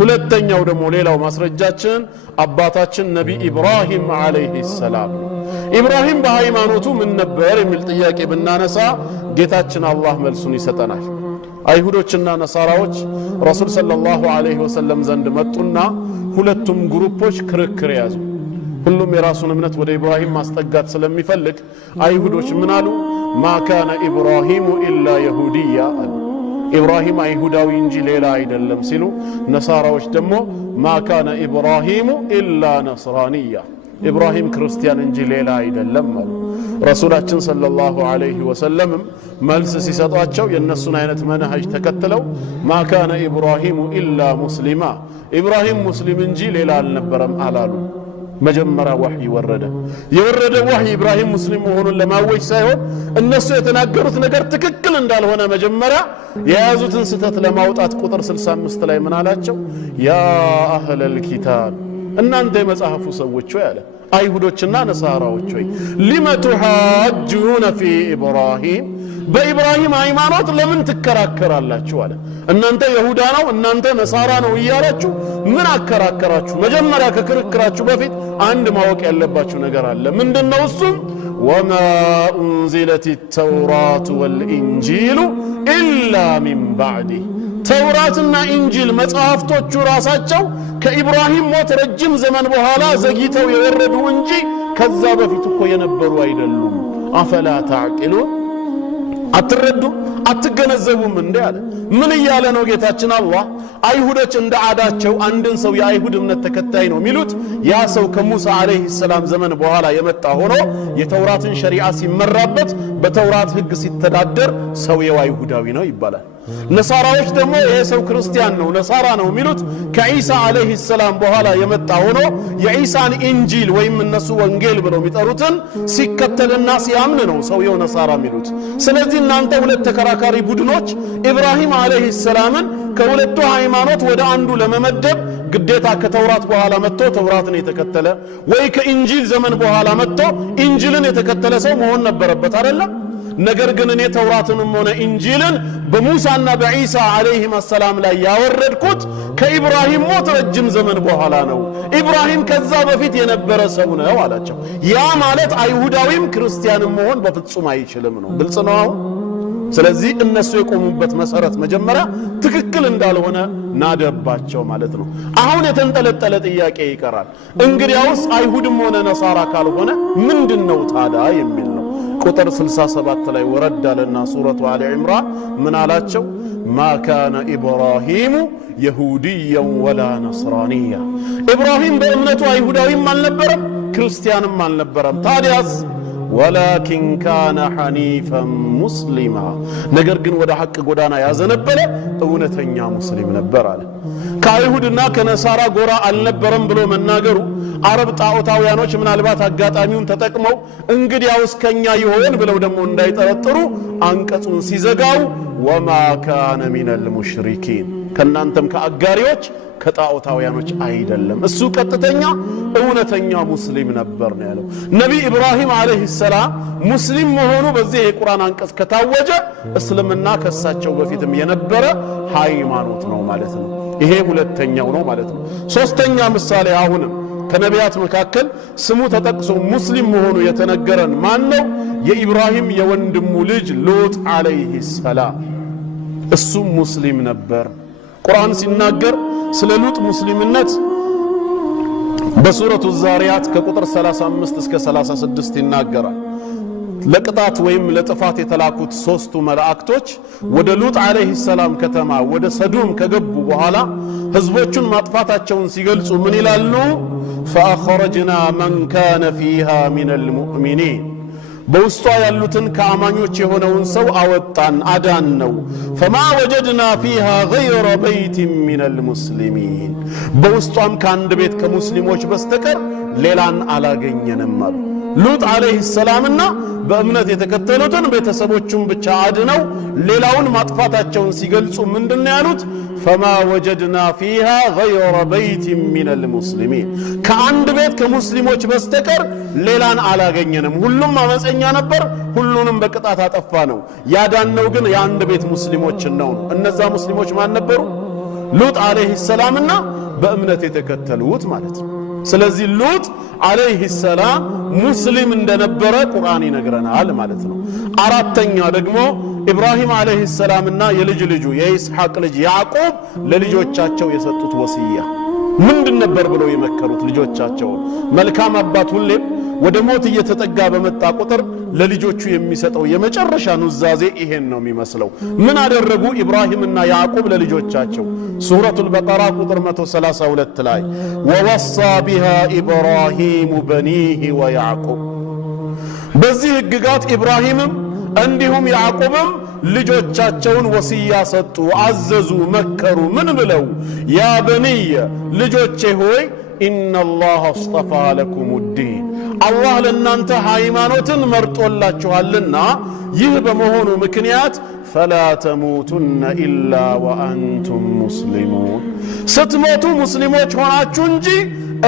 ሁለተኛው ደግሞ ሌላው ማስረጃችን አባታችን ነቢ ኢብራሂም አለይሂ ሰላም ነው። ኢብራሂም በሃይማኖቱ ምን ነበር የሚል ጥያቄ ብናነሳ ጌታችን አላህ መልሱን ይሰጠናል። አይሁዶችና ነሳራዎች ረሱል ሰለላሁ ዐለይሂ ወሰለም ዘንድ መጡና ሁለቱም ግሩፖች ክርክር ያዙ። ሁሉም የራሱን እምነት ወደ ኢብራሂም ማስጠጋት ስለሚፈልግ አይሁዶች ምን አሉ? ማ ካነ ኢብራሂሙ ኢላ የሁዲያ አሉ። ኢብራሂም አይሁዳዊ እንጂ ሌላ አይደለም ሲሉ፣ ነሳራዎች ደግሞ ማ ካነ ኢብራሂሙ ኢላ ነስራንያ ኢብራሂም ክርስቲያን እንጂ ሌላ አይደለም አሉ። ረሱላችን ሰለላሁ ዐለይሂ ወሰለም መልስ ሲሰጧቸው የነሱን አይነት መንሃጅ ተከትለው ማ ካነ ኢብራሂሙ ኢላ ሙስሊማ ኢብራሂም ሙስሊም እንጂ ሌላ አልነበረም አላሉ። መጀመሪያ ወህይ ወረደ። የወረደ ወህይ ኢብራሂም ሙስሊም መሆኑን ለማወጅ ሳይሆን እነሱ የተናገሩት ነገር ትክክል እንዳልሆነ መጀመሪያ የያዙትን ስህተት ለማውጣት ቁጥር 65 ላይ ምን አላቸው? ያ አህለል ኪታብ እናንተ የመጽሐፉ ሰዎች ሆይ አለ አይሁዶችና ነሳራዎች ሆይ ሊመ ቱሐጁነ ፊ ኢብራሂም በኢብራሂም ሃይማኖት ለምን ትከራከራላችሁ አለ። እናንተ ይሁዳ ነው እናንተ ነሳራ ነው እያላችሁ ምን አከራከራችሁ? መጀመሪያ ከክርክራችሁ በፊት አንድ ማወቅ ያለባችሁ ነገር አለ። ምንድነው እሱም? ወማ ኡንዚለት ተውራቱ ወልኢንጂሉ ኢላ ሚን ባዕዲ ተውራትና ኢንጂል መጽሐፍቶቹ ራሳቸው ከኢብራሂም ሞት ረጅም ዘመን በኋላ ዘግይተው የወረዱ እንጂ ከዛ በፊት እኮ የነበሩ አይደሉም። አፈላ ተዕቂሉን አትረዱ አትገነዘቡም እንዴ አለ። ምን እያለ ነው ጌታችን አላህ? አይሁዶች እንደ አዳቸው አንድን ሰው የአይሁድ እምነት ተከታይ ነው የሚሉት ያ ሰው ከሙሳ አለይሂ ሰላም ዘመን በኋላ የመጣ ሆኖ የተውራትን ሸሪዓ ሲመራበት በተውራት ህግ ሲተዳደር ሰውየው አይሁዳዊ ነው ይባላል። ነሳራዎች ደግሞ ይሄ ሰው ክርስቲያን ነው ነሳራ ነው የሚሉት ከኢሳ አለይሂ ሰላም በኋላ የመጣ ሆኖ የኢሳን ኢንጂል ወይም እነሱ ወንጌል ብለው የሚጠሩትን ሲከተልና ሲያምን ነው ሰውየው ነሳራ የሚሉት። ስለዚህ እናንተ ሁለት ተከራካሪ ቡድኖች ኢብራሂም አለይሂ ሰላምን ከሁለቱ ሃይማኖት ወደ አንዱ ለመመደብ ግዴታ ከተውራት በኋላ መጥቶ ተውራትን የተከተለ ወይ ከኢንጂል ዘመን በኋላ መጥቶ ኢንጂልን የተከተለ ሰው መሆን ነበረበት አይደለም? ነገር ግን እኔ ተውራትንም ሆነ ኢንጂልን በሙሳና በኢሳ አለይሂም ሰላም ላይ ያወረድኩት ከኢብራሂም ሞት ረጅም ዘመን በኋላ ነው። ኢብራሂም ከዛ በፊት የነበረ ሰው ነው አላቸው። ያ ማለት አይሁዳዊም ክርስቲያንም መሆን በፍጹም አይችልም ነው። ግልጽ ነው። ስለዚህ እነሱ የቆሙበት መሰረት መጀመሪያ ትክክል እንዳልሆነ ናደባቸው ማለት ነው። አሁን የተንጠለጠለ ጥያቄ ይቀራል። እንግዲያውስ አይሁድም ሆነ ነሳራ ካልሆነ ምንድነው ታዲያ የሚል ነው። ቁጥር 67 ላይ ወረድ አለና ሱረቱ አሊ ኢምራን ምን አላቸው? ማ ካነ ኢብራሂሙ የሁዲያን ወላ ነስራንያ። ኢብራሂም በእምነቱ አይሁዳዊም አልነበረም ክርስቲያንም አልነበረም። ታዲያስ ወላኪን ካነ ሐኒፈን ሙስሊማ፣ ነገር ግን ወደ ሐቅ ጎዳና ያዘነበለ እውነተኛ ሙስሊም ነበር አለ። ከአይሁድና ከነሳራ ጎራ አልነበረም ብሎ መናገሩ አረብ ጣዖታውያኖች ምናልባት አጋጣሚውን ተጠቅመው እንግዲያውስ ከኛ ይሆን ብለው ደግሞ እንዳይጠረጥሩ አንቀጹን ሲዘጋው ወማ ካነ ሚነል ሙሽሪኪን፣ ከናንተም ከአጋሪዎች ከጣዖታውያኖች አይደለም፣ እሱ ቀጥተኛ እውነተኛ ሙስሊም ነበር ነው ያለው። ነቢይ ኢብራሂም አለይሂ ሰላም ሙስሊም መሆኑ በዚህ የቁርአን አንቀጽ ከታወጀ እስልምና ከሳቸው በፊትም የነበረ ሃይማኖት ነው ማለት ነው። ይሄ ሁለተኛው ነው ማለት ነው። ሶስተኛ ምሳሌ አሁንም ከነቢያት መካከል ስሙ ተጠቅሶ ሙስሊም መሆኑ የተነገረን ማን ነው? የኢብራሂም የወንድሙ ልጅ ሉጥ አለይሂ ሰላም፣ እሱም ሙስሊም ነበር። ቁርአን ሲናገር ስለ ሉጥ ሙስሊምነት በሱረቱ ዛሪያት ከቁጥር 35 እስከ 36 ይናገራል። ለቅጣት ወይም ለጥፋት የተላኩት ሶስቱ መላእክቶች ወደ ሉጥ አለይሂ ሰላም ከተማ ወደ ሰዱም ከገቡ በኋላ ህዝቦቹን ማጥፋታቸውን ሲገልጹ ምን ይላሉ? ፈአኽረጅና መን ካነ ፊሃ ሚነል ሙእሚኒን፣ በውስጧ ያሉትን ከአማኞች የሆነውን ሰው አወጣን አዳን ነው። ፈማ ወጀድና ፊሃ ገይረ በይቲን ሚነል ሙስሊሚን፣ በውስጧም ከአንድ ቤት ከሙስሊሞች በስተቀር ሌላን አላገኘንም አሉ። ሉጥ አለይሂ ሰላምና በእምነት የተከተሉትን ቤተሰቦቹን ብቻ አድነው ሌላውን ማጥፋታቸውን ሲገልጹ ምንድነው ያሉት? ፈማ ወጀድና ፊሃ ገይረ በይቲን ሚነል ሙስሊሚን፣ ከአንድ ቤት ከሙስሊሞች በስተቀር ሌላን አላገኘንም። ሁሉም አመፀኛ ነበር፣ ሁሉንም በቅጣት አጠፋ ነው። ያዳነው ግን የአንድ ቤት ሙስሊሞችን ነው። እነዛ ሙስሊሞች ማን ነበሩ? ሉጥ አለይሂ ሰላምና በእምነት የተከተሉት ማለት ነው። ስለዚህ ሉጥ አለይሂ ሰላም ሙስሊም እንደነበረ ቁርአን ይነግረናል ማለት ነው። አራተኛ ደግሞ ኢብራሂም አለይሂ ሰላምና የልጅ ልጁ የኢስሐቅ ልጅ ያዕቆብ ለልጆቻቸው የሰጡት ወሲያ ምንድን ነበር ብለው የመከሩት ልጆቻቸውን? መልካም አባት ሁሌም ወደ ሞት እየተጠጋ በመጣ ቁጥር ለልጆቹ የሚሰጠው የመጨረሻ ኑዛዜ ይሄን ነው የሚመስለው። ምን አደረጉ ኢብራሂምና ያዕቆብ ለልጆቻቸው? ሱረቱል በቀራ ቁጥር 132 ላይ ወወሳ ቢሃ ኢብራሂሙ በኒሂ ወያዕቆብ፣ በዚህ ህግጋት ኢብራሂምም እንዲሁም ያዕቆብም ልጆቻቸውን ወሲያ ሰጡ፣ አዘዙ፣ መከሩ። ምን ብለው? ያ በኒየ ልጆቼ ሆይ ኢነላህ አስጠፋ ለኩም ዲን፣ አላህ ለእናንተ ሃይማኖትን መርጦላችኋልና ይህ በመሆኑ ምክንያት ፈላ ተሙቱነ ኢላ ወአንቱም ሙስሊሙን፣ ስትሞቱ ሙስሊሞች ሆናችሁ እንጂ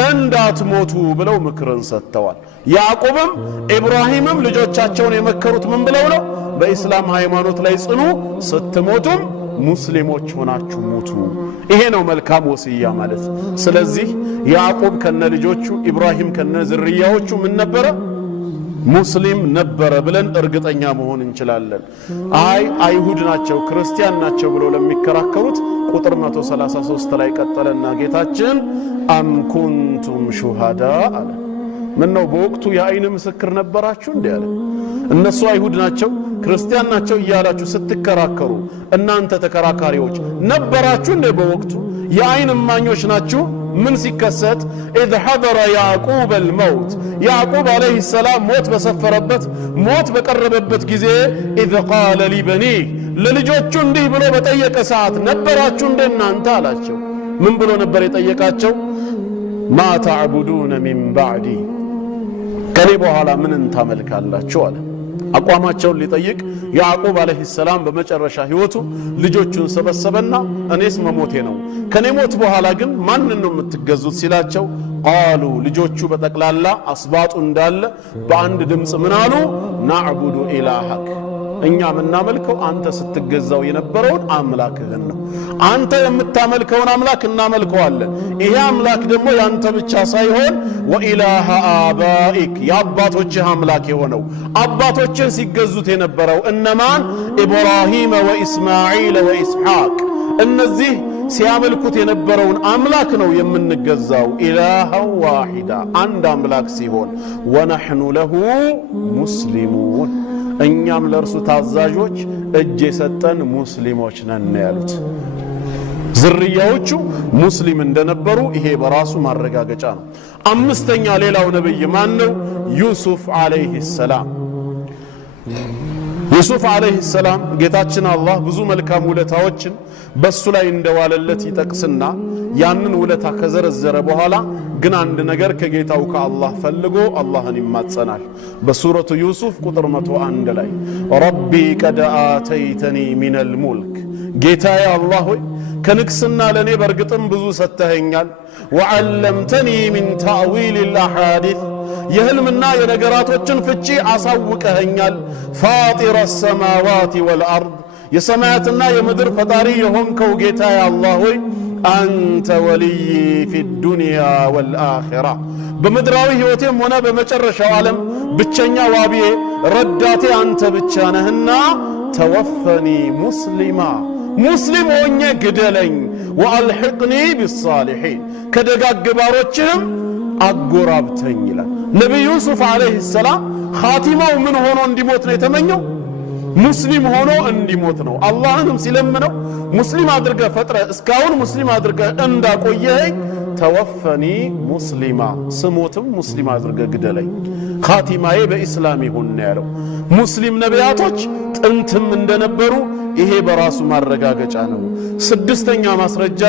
እንዳትሞቱ ብለው ምክርን ሰጥተዋል። ያዕቆብም ኢብራሂምም ልጆቻቸውን የመከሩት ምን ብለው ነው? በኢስላም ሃይማኖት ላይ ጽኑ፣ ስትሞቱም ሙስሊሞች ሆናችሁ ሙቱ። ይሄ ነው መልካም ወሲያ ማለት። ስለዚህ ያዕቆብ ከነ ልጆቹ ኢብራሂም ከነ ዝርያዎቹ ምን ነበረ? ሙስሊም ነበረ ብለን እርግጠኛ መሆን እንችላለን። አይሁድ ናቸው ክርስቲያን ናቸው ብለው ለሚከራከሩት ቁጥር 133 ላይ ቀጠለና ጌታችን አም ኩንቱም ሹሃዳ አለ። ምን ነው በወቅቱ የአይን ምስክር ነበራችሁ እንዴ አለ። እነሱ አይሁድ ናቸው ክርስቲያን ናቸው እያላችሁ ስትከራከሩ እናንተ ተከራካሪዎች ነበራችሁ እንዴ በወቅቱ የአይን እማኞች ናችሁ? ምን ሲከሰት إذ حضر يعقوب الموت يعقوب عليه السلام ሞት በሰፈረበት ሞት በቀረበበት ጊዜ إذ قال لبنيه ለልጆቹ እንዲህ ብሎ በጠየቀ ሰዓት ነበራችሁ እንደ እናንተ አላቸው። ምን ብሎ ነበር የጠየቃቸው? ما تعبدون من بعدي ከኔ በኋላ ምንን ታመልካላችሁ አለ። አቋማቸውን ሊጠይቅ ያዕቁብ አለይሂ ሰላም በመጨረሻ ህይወቱ ልጆቹን ሰበሰበና እኔስ መሞቴ ነው ከኔ ሞት በኋላ ግን ማንን ነው የምትገዙት ሲላቸው ቃሉ ልጆቹ በጠቅላላ አስባጡ እንዳለ በአንድ ድምጽ ምን አሉ? ናዕቡዱ ኢላሃክ እኛ የምናመልከው አንተ ስትገዛው የነበረውን አምላክህን ነው። አንተ የምታመልከውን አምላክ እናመልከዋለን። ይሄ አምላክ ደግሞ ያንተ ብቻ ሳይሆን ወኢላሃ አባኢክ የአባቶችህ አምላክ የሆነው አባቶችህ ሲገዙት የነበረው እነማን? ኢብራሂም ወኢስማዒል ወኢስሐቅ እነዚህ ሲያመልኩት የነበረውን አምላክ ነው የምንገዛው። ኢላሃ ዋሂዳ አንድ አምላክ ሲሆን ወነሕኑ ለሁ ሙስሊሙን እኛም ለእርሱ ታዛዦች እጅ የሰጠን ሙስሊሞች ነን ያሉት። ዝርያዎቹ ሙስሊም እንደነበሩ ይሄ በራሱ ማረጋገጫ ነው። አምስተኛ ሌላው ነብይ ማን ነው? ዩሱፍ አለይሂ ሰላም። ዩሱፍ አለይሂ ሰላም ጌታችን አላህ ብዙ መልካም ውለታዎችን በሱ ላይ እንደዋለለት ይጠቅስና ያንን ውለታ ከዘረዘረ በኋላ ግን አንድ ነገር ከጌታው ከአላህ ፈልጎ አላህን ይማጸናል። በሱረቱ ዩሱፍ ቁጥር 101 ላይ ረቢ ቀድ አተይተኒ ሚነል ሙልክ ጌታዬ አላህ ሆይ ከንግስና ለኔ በርግጥም ብዙ ሰተኸኛል። ወዓለምተኒ ሚን ታዊል አልአሐዲስ የህልምና የነገራቶችን ፍቺ አሳውቀኸኛል። ፋጢረ ሰማዋት ወልአርድ የሰማያትና የምድር ፈጣሪ የሆንከው ጌታዬ አላህ ሆይ አንተ ወልይ ፊ ዱንያ ወልአኺራ በምድራዊ ህይወቴም ሆነ በመጨረሻው ዓለም ብቸኛ ዋቢዬ ረዳቴ አንተ ብቻ ነህና ተወፈኒ ሙስሊማ ሙስሊም ሆኜ ግደለኝ። ወአልሕቅኒ ቢሳሊሒን ከደጋግ ባሮችህም አጎራብተኝ ይላል። ነቢዩ ዩሱፍ አለይሂ ሰላም ኻቲማው ምን ሆኖ እንዲሞት ነው የተመኘው? ሙስሊም ሆኖ እንዲሞት ነው። አላህንም ሲለምነው ሙስሊም አድርገህ ፈጥረህ እስካሁን ሙስሊም አድርገህ እንዳቆየኸኝ ተወፈኒ ሙስሊማ ስሞትም ሙስሊም አድርገህ ግደለኝ፣ ኻቲማዬ በኢስላም ይሁን ያለው። ሙስሊም ነቢያቶች ጥንትም እንደነበሩ ይሄ በራሱ ማረጋገጫ ነው። ስድስተኛ ማስረጃ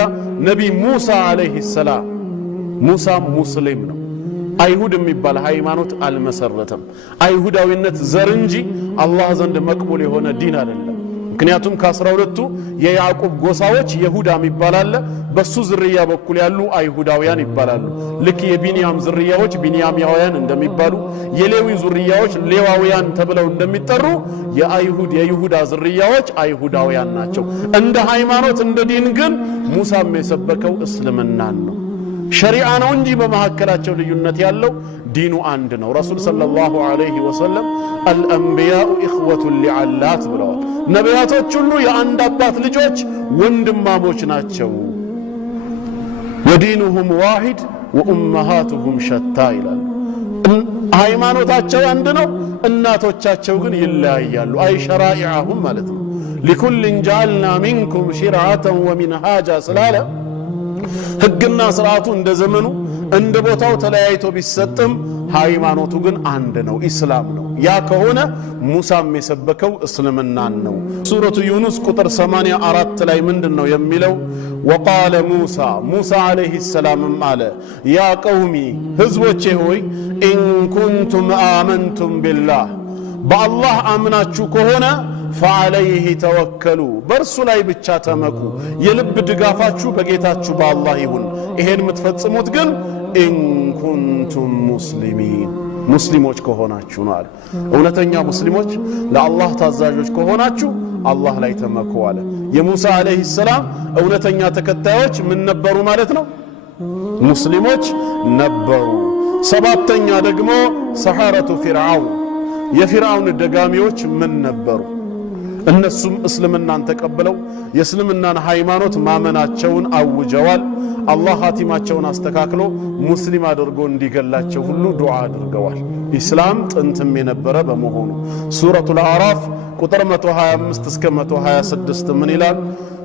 ነቢይ ሙሳ አለይሂ ሰላም። ሙሳም ሙስሊም ነው። አይሁድ የሚባል ሃይማኖት አልመሰረተም። አይሁዳዊነት ዘር እንጂ አላህ ዘንድ መቅቡል የሆነ ዲን አይደለም። ምክንያቱም ከ12ቱ የያዕቁብ ጎሳዎች ይሁዳ የሚባል አለ። በሱ ዝርያ በኩል ያሉ አይሁዳውያን ይባላሉ። ልክ የቢንያም ዝርያዎች ቢንያማውያን እንደሚባሉ፣ የሌዊ ዝርያዎች ሌዋውያን ተብለው እንደሚጠሩ የይሁዳ ዝርያዎች አይሁዳውያን ናቸው። እንደ ሃይማኖት እንደ ዲን ግን ሙሳም የሰበከው እስልምናን ነው። ሸሪዓ ነው እንጂ በመካከላቸው ልዩነት ያለው ዲኑ አንድ ነው። ረሱል ሰለላሁ ዐለይሂ ወሰለም አልአንቢያኡ ኢኽወቱን ሊዓላት ብለዋል። ነቢያቶች ሁሉ የአንድ አባት ልጆች ወንድማሞች ናቸው። ወዲኑሁም ዋሂድ ወኡመሃቱሁም ሸታ ይላል። ሃይማኖታቸው አንድ ነው፣ እናቶቻቸው ግን ይለያያሉ። አይ ሸራኢዐሁም ማለት ነው። ሊኩልን ጀዐልና ሚንኩም ሽርዐተን ወሚንሃጃ ስላለ ህግና ስርዓቱ እንደ ዘመኑ እንደ ቦታው ተለያይቶ ቢሰጥም ሃይማኖቱ ግን አንድ ነው፣ ኢስላም ነው። ያ ከሆነ ሙሳም የሰበከው እስልምናን ነው። ሱረቱ ዩኑስ ቁጥር 84 ላይ ምንድነው የሚለው? ወቃለ ሙሳ አለይሂ ሰላምም አለ ያ ቀውሚ ህዝቦቼ ሆይ ኢን ኩንቱም አመንቱም ቢላህ በአላህ አምናችሁ ከሆነ ፈዐለይሂ ተወከሉ በእርሱ ላይ ብቻ ተመኩ። የልብ ድጋፋችሁ በጌታችሁ በአላህ ይሁን። ይሄን የምትፈጽሙት ግን ኢን ኩንቱም ሙስሊሚን ሙስሊሞች ከሆናችሁ ነው አለ። እውነተኛ ሙስሊሞች ለአላህ ታዛዦች ከሆናችሁ አላህ ላይ ተመኩ አለ። የሙሳ አለይሂ ሰላም እውነተኛ ተከታዮች ምን ነበሩ ማለት ነው? ሙስሊሞች ነበሩ። ሰባተኛ ደግሞ ሰሐረቱ ፊርዓውን የፊርዓውን ደጋሚዎች ምን ነበሩ? እነሱም እስልምናን ተቀብለው የእስልምናን ሃይማኖት ማመናቸውን አውጀዋል። አላህ ኻቲማቸውን አስተካክሎ ሙስሊም አድርጎ እንዲገላቸው ሁሉ ዱዓ አድርገዋል። ኢስላም ጥንትም የነበረ በመሆኑ ሱረቱል አዕራፍ ቁጥር 125 እስከ 126 ምን ይላል?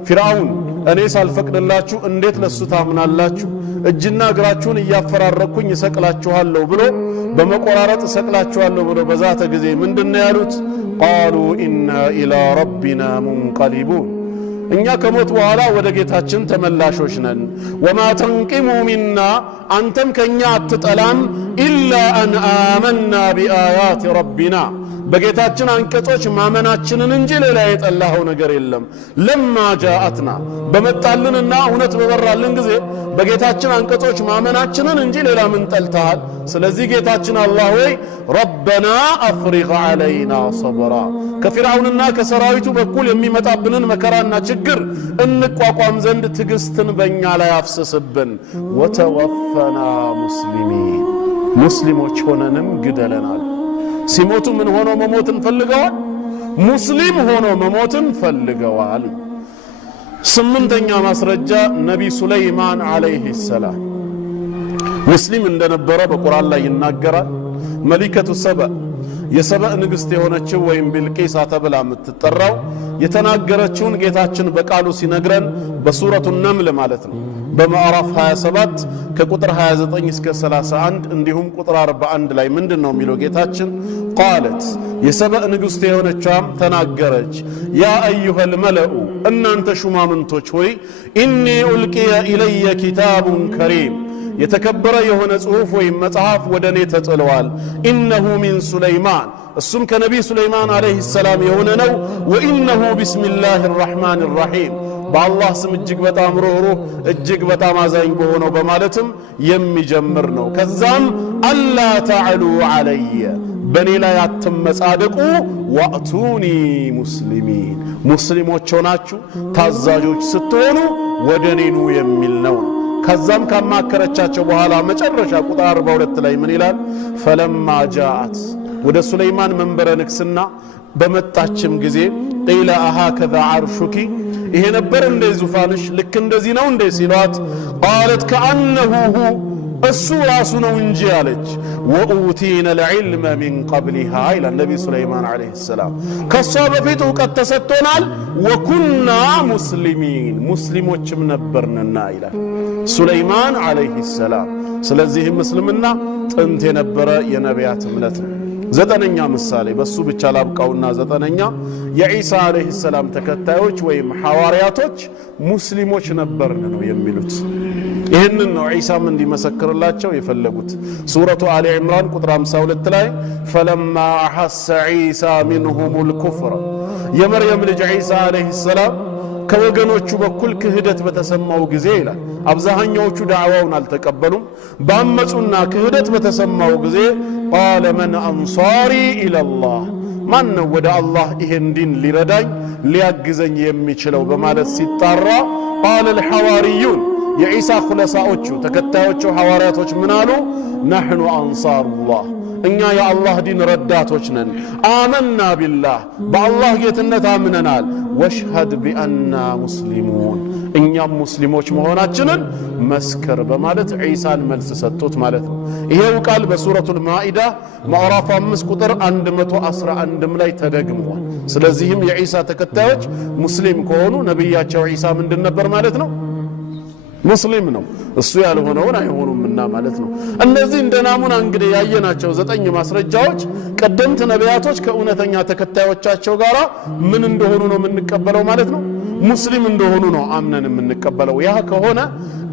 ፊርዓውን እኔ ሳልፈቅድላችሁ እንዴት ለሱ ታምናላችሁ? እጅና እግራችሁን እያፈራረኩኝ እሰቅላችኋለሁ ብሎ በመቆራረጥ እሰቅላችኋለሁ ብሎ በዛተ ጊዜ ምንድነው ያሉት? ቃሉ ኢና ኢላ ረቢና ሙንቀሊቡን እኛ ከሞት በኋላ ወደ ጌታችን ተመላሾች ነን። ወማ ተንቂሙ ሚና አንተም ከኛ አትጠላም ኢላ አን አመና ቢአያት ረቢና በጌታችን አንቀጾች ማመናችንን እንጂ ሌላ የጠላኸው ነገር የለም። ለማ ጃአትና በመጣልንና እውነት በበራልን ጊዜ በጌታችን አንቀጾች ማመናችንን እንጂ ሌላ ምን ጠልተሃል? ስለዚህ ጌታችን አላህ ወይ ረበና አፍሪግ ዐለይና ሰብራ ከፊርዓውንና ከሰራዊቱ በኩል የሚመጣብንን መከራና ችግር እንቋቋም ዘንድ ትዕግስትን በእኛ ላይ አፍስስብን። ወተወፈና ሙስሊሚን ሙስሊሞች ሆነንም ግደለናል። ሲሞቱ ምን ሆኖ መሞትን ፈልገዋል? ሙስሊም ሆኖ መሞትን ፈልገዋል። ስምንተኛ ማስረጃ ነቢ ሱለይማን አለይሂ ሰላም ሙስሊም እንደነበረ በቁርአን ላይ ይናገራል። መሊከቱ ሰበእ የሰበእ ንግሥት የሆነችው ወይም ቢልቂስ ተብላ የምትጠራው የተናገረችውን ጌታችን በቃሉ ሲነግረን በሱረቱ ነምል ማለት ነው በማዕራፍ 27 ከቁጥር 29 እስከ 31 እንዲሁም ቁጥር 41 ላይ ምንድነው የሚለው ጌታችን? ቃለት የሰበእ ንግሥት የሆነችዋም ተናገረች፣ ያ አዩሀል መለኡ እናንተ ሹማምንቶች ሆይ ኢኒ ኡልቂየ ኢለየ ኪታቡን ከሪም የተከበረ የሆነ ጽሑፍ ወይም መጽሐፍ ወደ እኔ ተጥለዋል። ኢነሁ ሚን ሱለይማን እሱም ከነቢይ ሱለይማን አለይሂ ሰላም የሆነ ነው። ወኢነሁ ቢስሚላሂ ራሕማን ራሒም በአላህ ስም እጅግ በጣም ሩህሩህ እጅግ በጣም አዛኝ በሆነው በማለትም የሚጀምር ነው። ከዛም አላ ተዕሉ ዐለየ በእኔ ላይ አትመጻደቁ፣ ወአቱኒ ሙስሊሚን ሙስሊሞች ሆናችሁ ታዛዦች ስትሆኑ ወደ እኔ ኑ የሚል ነው። ከዛም ካማከረቻቸው በኋላ መጨረሻ ቁጥር 42 ላይ ምን ይላል? ፈለማ ጃአት ወደ ሱለይማን መንበረ ንግስና በመጣችም ጊዜ ቂለ አሃከዛ ዓርሹኪ ይሄ ነበር እንደ ዙፋንሽ ልክ እንደዚህ ነው እንደ ሲሏት ቃለት ከአነሁ እሱ ራሱ ነው እንጂ አለች። ወኡቲነ ልዕልመ ሚን ቀብሊሃ ይላል ነቢ ሱለይማን አለይሂ ሰላም ከሷ በፊት እውቀት ተሰጥቶናል። ወኩና ሙስሊሚን ሙስሊሞችም ነበርንና ይላል ሱለይማን አለይሂ ሰላም። ስለዚህም እስልምና ጥንት የነበረ የነቢያት እምነት ነው። ዘጠነኛ ምሳሌ በሱ ብቻ ላብቃውና ዘጠነኛ የዒሳ አለይሂ ሰላም ተከታዮች ወይም ሐዋርያቶች ሙስሊሞች ነበርን ነው የሚሉት። ይህንን ነው ዒሳም እንዲመሰክርላቸው የፈለጉት። ሱረቱ አሊ ዕምራን ቁጥር 52 ላይ ፈለማ አሐሰ ዒሳ ሚንሁሙል ኩፍረ የመርየም ልጅ ዒሳ አለይሂ ሰላም ከወገኖቹ በኩል ክህደት በተሰማው ጊዜ ይላል አብዛኛዎቹ ዳዕዋውን አልተቀበሉም። ባመጹና ክህደት በተሰማው ጊዜ ቃለ መን አንሳሪ ኢለላህ ማን ነው ወደ አላህ ይሄን ዲን ሊረዳኝ ሊያግዘኝ የሚችለው በማለት ሲጣራ ቃለ አልሐዋርዩን የዒሳ ኹለሳዎቹ ተከታዮቹ ሐዋርያቶች ምን አሉ? ነሕኑ አንሳሩላህ እኛ የአላህ ዲን ረዳቶች ነን። አመና ቢላህ በአላህ ጌትነት አምነናል። ወሽሀድ ቢአና ሙስሊሙን እኛም ሙስሊሞች መሆናችንን መስከር በማለት ዒሳን መልስ ሰጡት ማለት ነው። ይሄው ቃል በሱረቱል ማኢዳ ምዕራፍ 5 ቁጥር 111 ላይ ተደግሟል። ስለዚህም የዒሳ ተከታዮች ሙስሊም ከሆኑ ነብያቸው ዒሳ ምንድን ነበር ማለት ነው? ሙስሊም ነው። እሱ ያልሆነውን አይሆኑምና ማለት ነው። እነዚህ እንደ ናሙና እንግዲህ ያየናቸው 9 ማስረጃዎች ቀደምት ነቢያቶች ከእውነተኛ ተከታዮቻቸው ጋር ምን እንደሆኑ ነው የምንቀበለው ማለት ነው። ሙስሊም እንደሆኑ ነው አምነን የምንቀበለው። ያ ከሆነ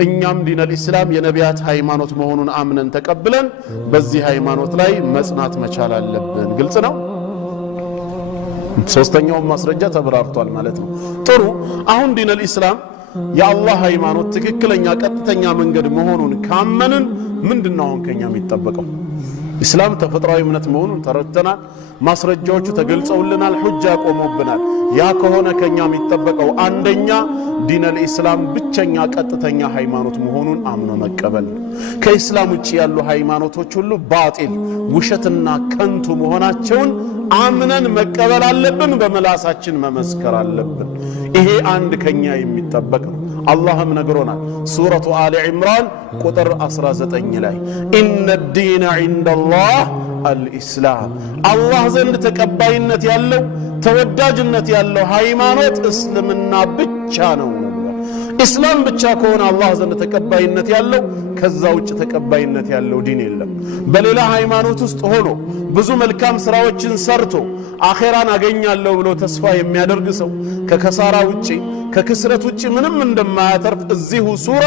እኛም ዲነል ኢስላም የነቢያት ሃይማኖት መሆኑን አምነን ተቀብለን በዚህ ሃይማኖት ላይ መጽናት መቻል አለብን። ግልጽ ነው። ሶስተኛው ማስረጃ ተብራርቷል ማለት ነው። ጥሩ። አሁን ዲነል ኢስላም የአላህ ሃይማኖት ትክክለኛ ቀጥተኛ መንገድ መሆኑን ካመንን ምንድነው አሁን ከኛ የሚጠበቀው? ኢስላም ተፈጥሯዊ እምነት መሆኑን ተረድተናል። ማስረጃዎቹ ተገልጸውልናል። ሁጃ ቆሞብናል። ያ ከሆነ ከኛ የሚጠበቀው አንደኛ ዲነል ኢስላም ብቸኛ ቀጥተኛ ሃይማኖት መሆኑን አምኖ መቀበል። ከኢስላም ውጪ ያሉ ሃይማኖቶች ሁሉ ባጢል፣ ውሸትና ከንቱ መሆናቸውን አምነን መቀበል አለብን። በመላሳችን መመስከር አለብን። ይሄ አንድ ከኛ የሚጠበቅ ነው። አላህም ነግሮናል። ሱረቱ አሊ ዒምራን ቁጥር 19 ላይ ኢነ ዲነ ዒንደላህ አልኢስላም፣ አላህ ዘንድ ተቀባይነት ያለው ተወዳጅነት ያለው ሃይማኖት እስልምና ብቻ ነው። ኢስላም ብቻ ከሆነ አላህ ዘንድ ተቀባይነት ያለው፣ ከዛ ውጭ ተቀባይነት ያለው ዲን የለም። በሌላ ሃይማኖት ውስጥ ሆኖ ብዙ መልካም ስራዎችን ሰርቶ አኼራን አገኛለሁ ብሎ ተስፋ የሚያደርግ ሰው ከከሳራ ውጪ ከክስረት ውጪ ምንም እንደማያተርፍ እዚሁ ሱራ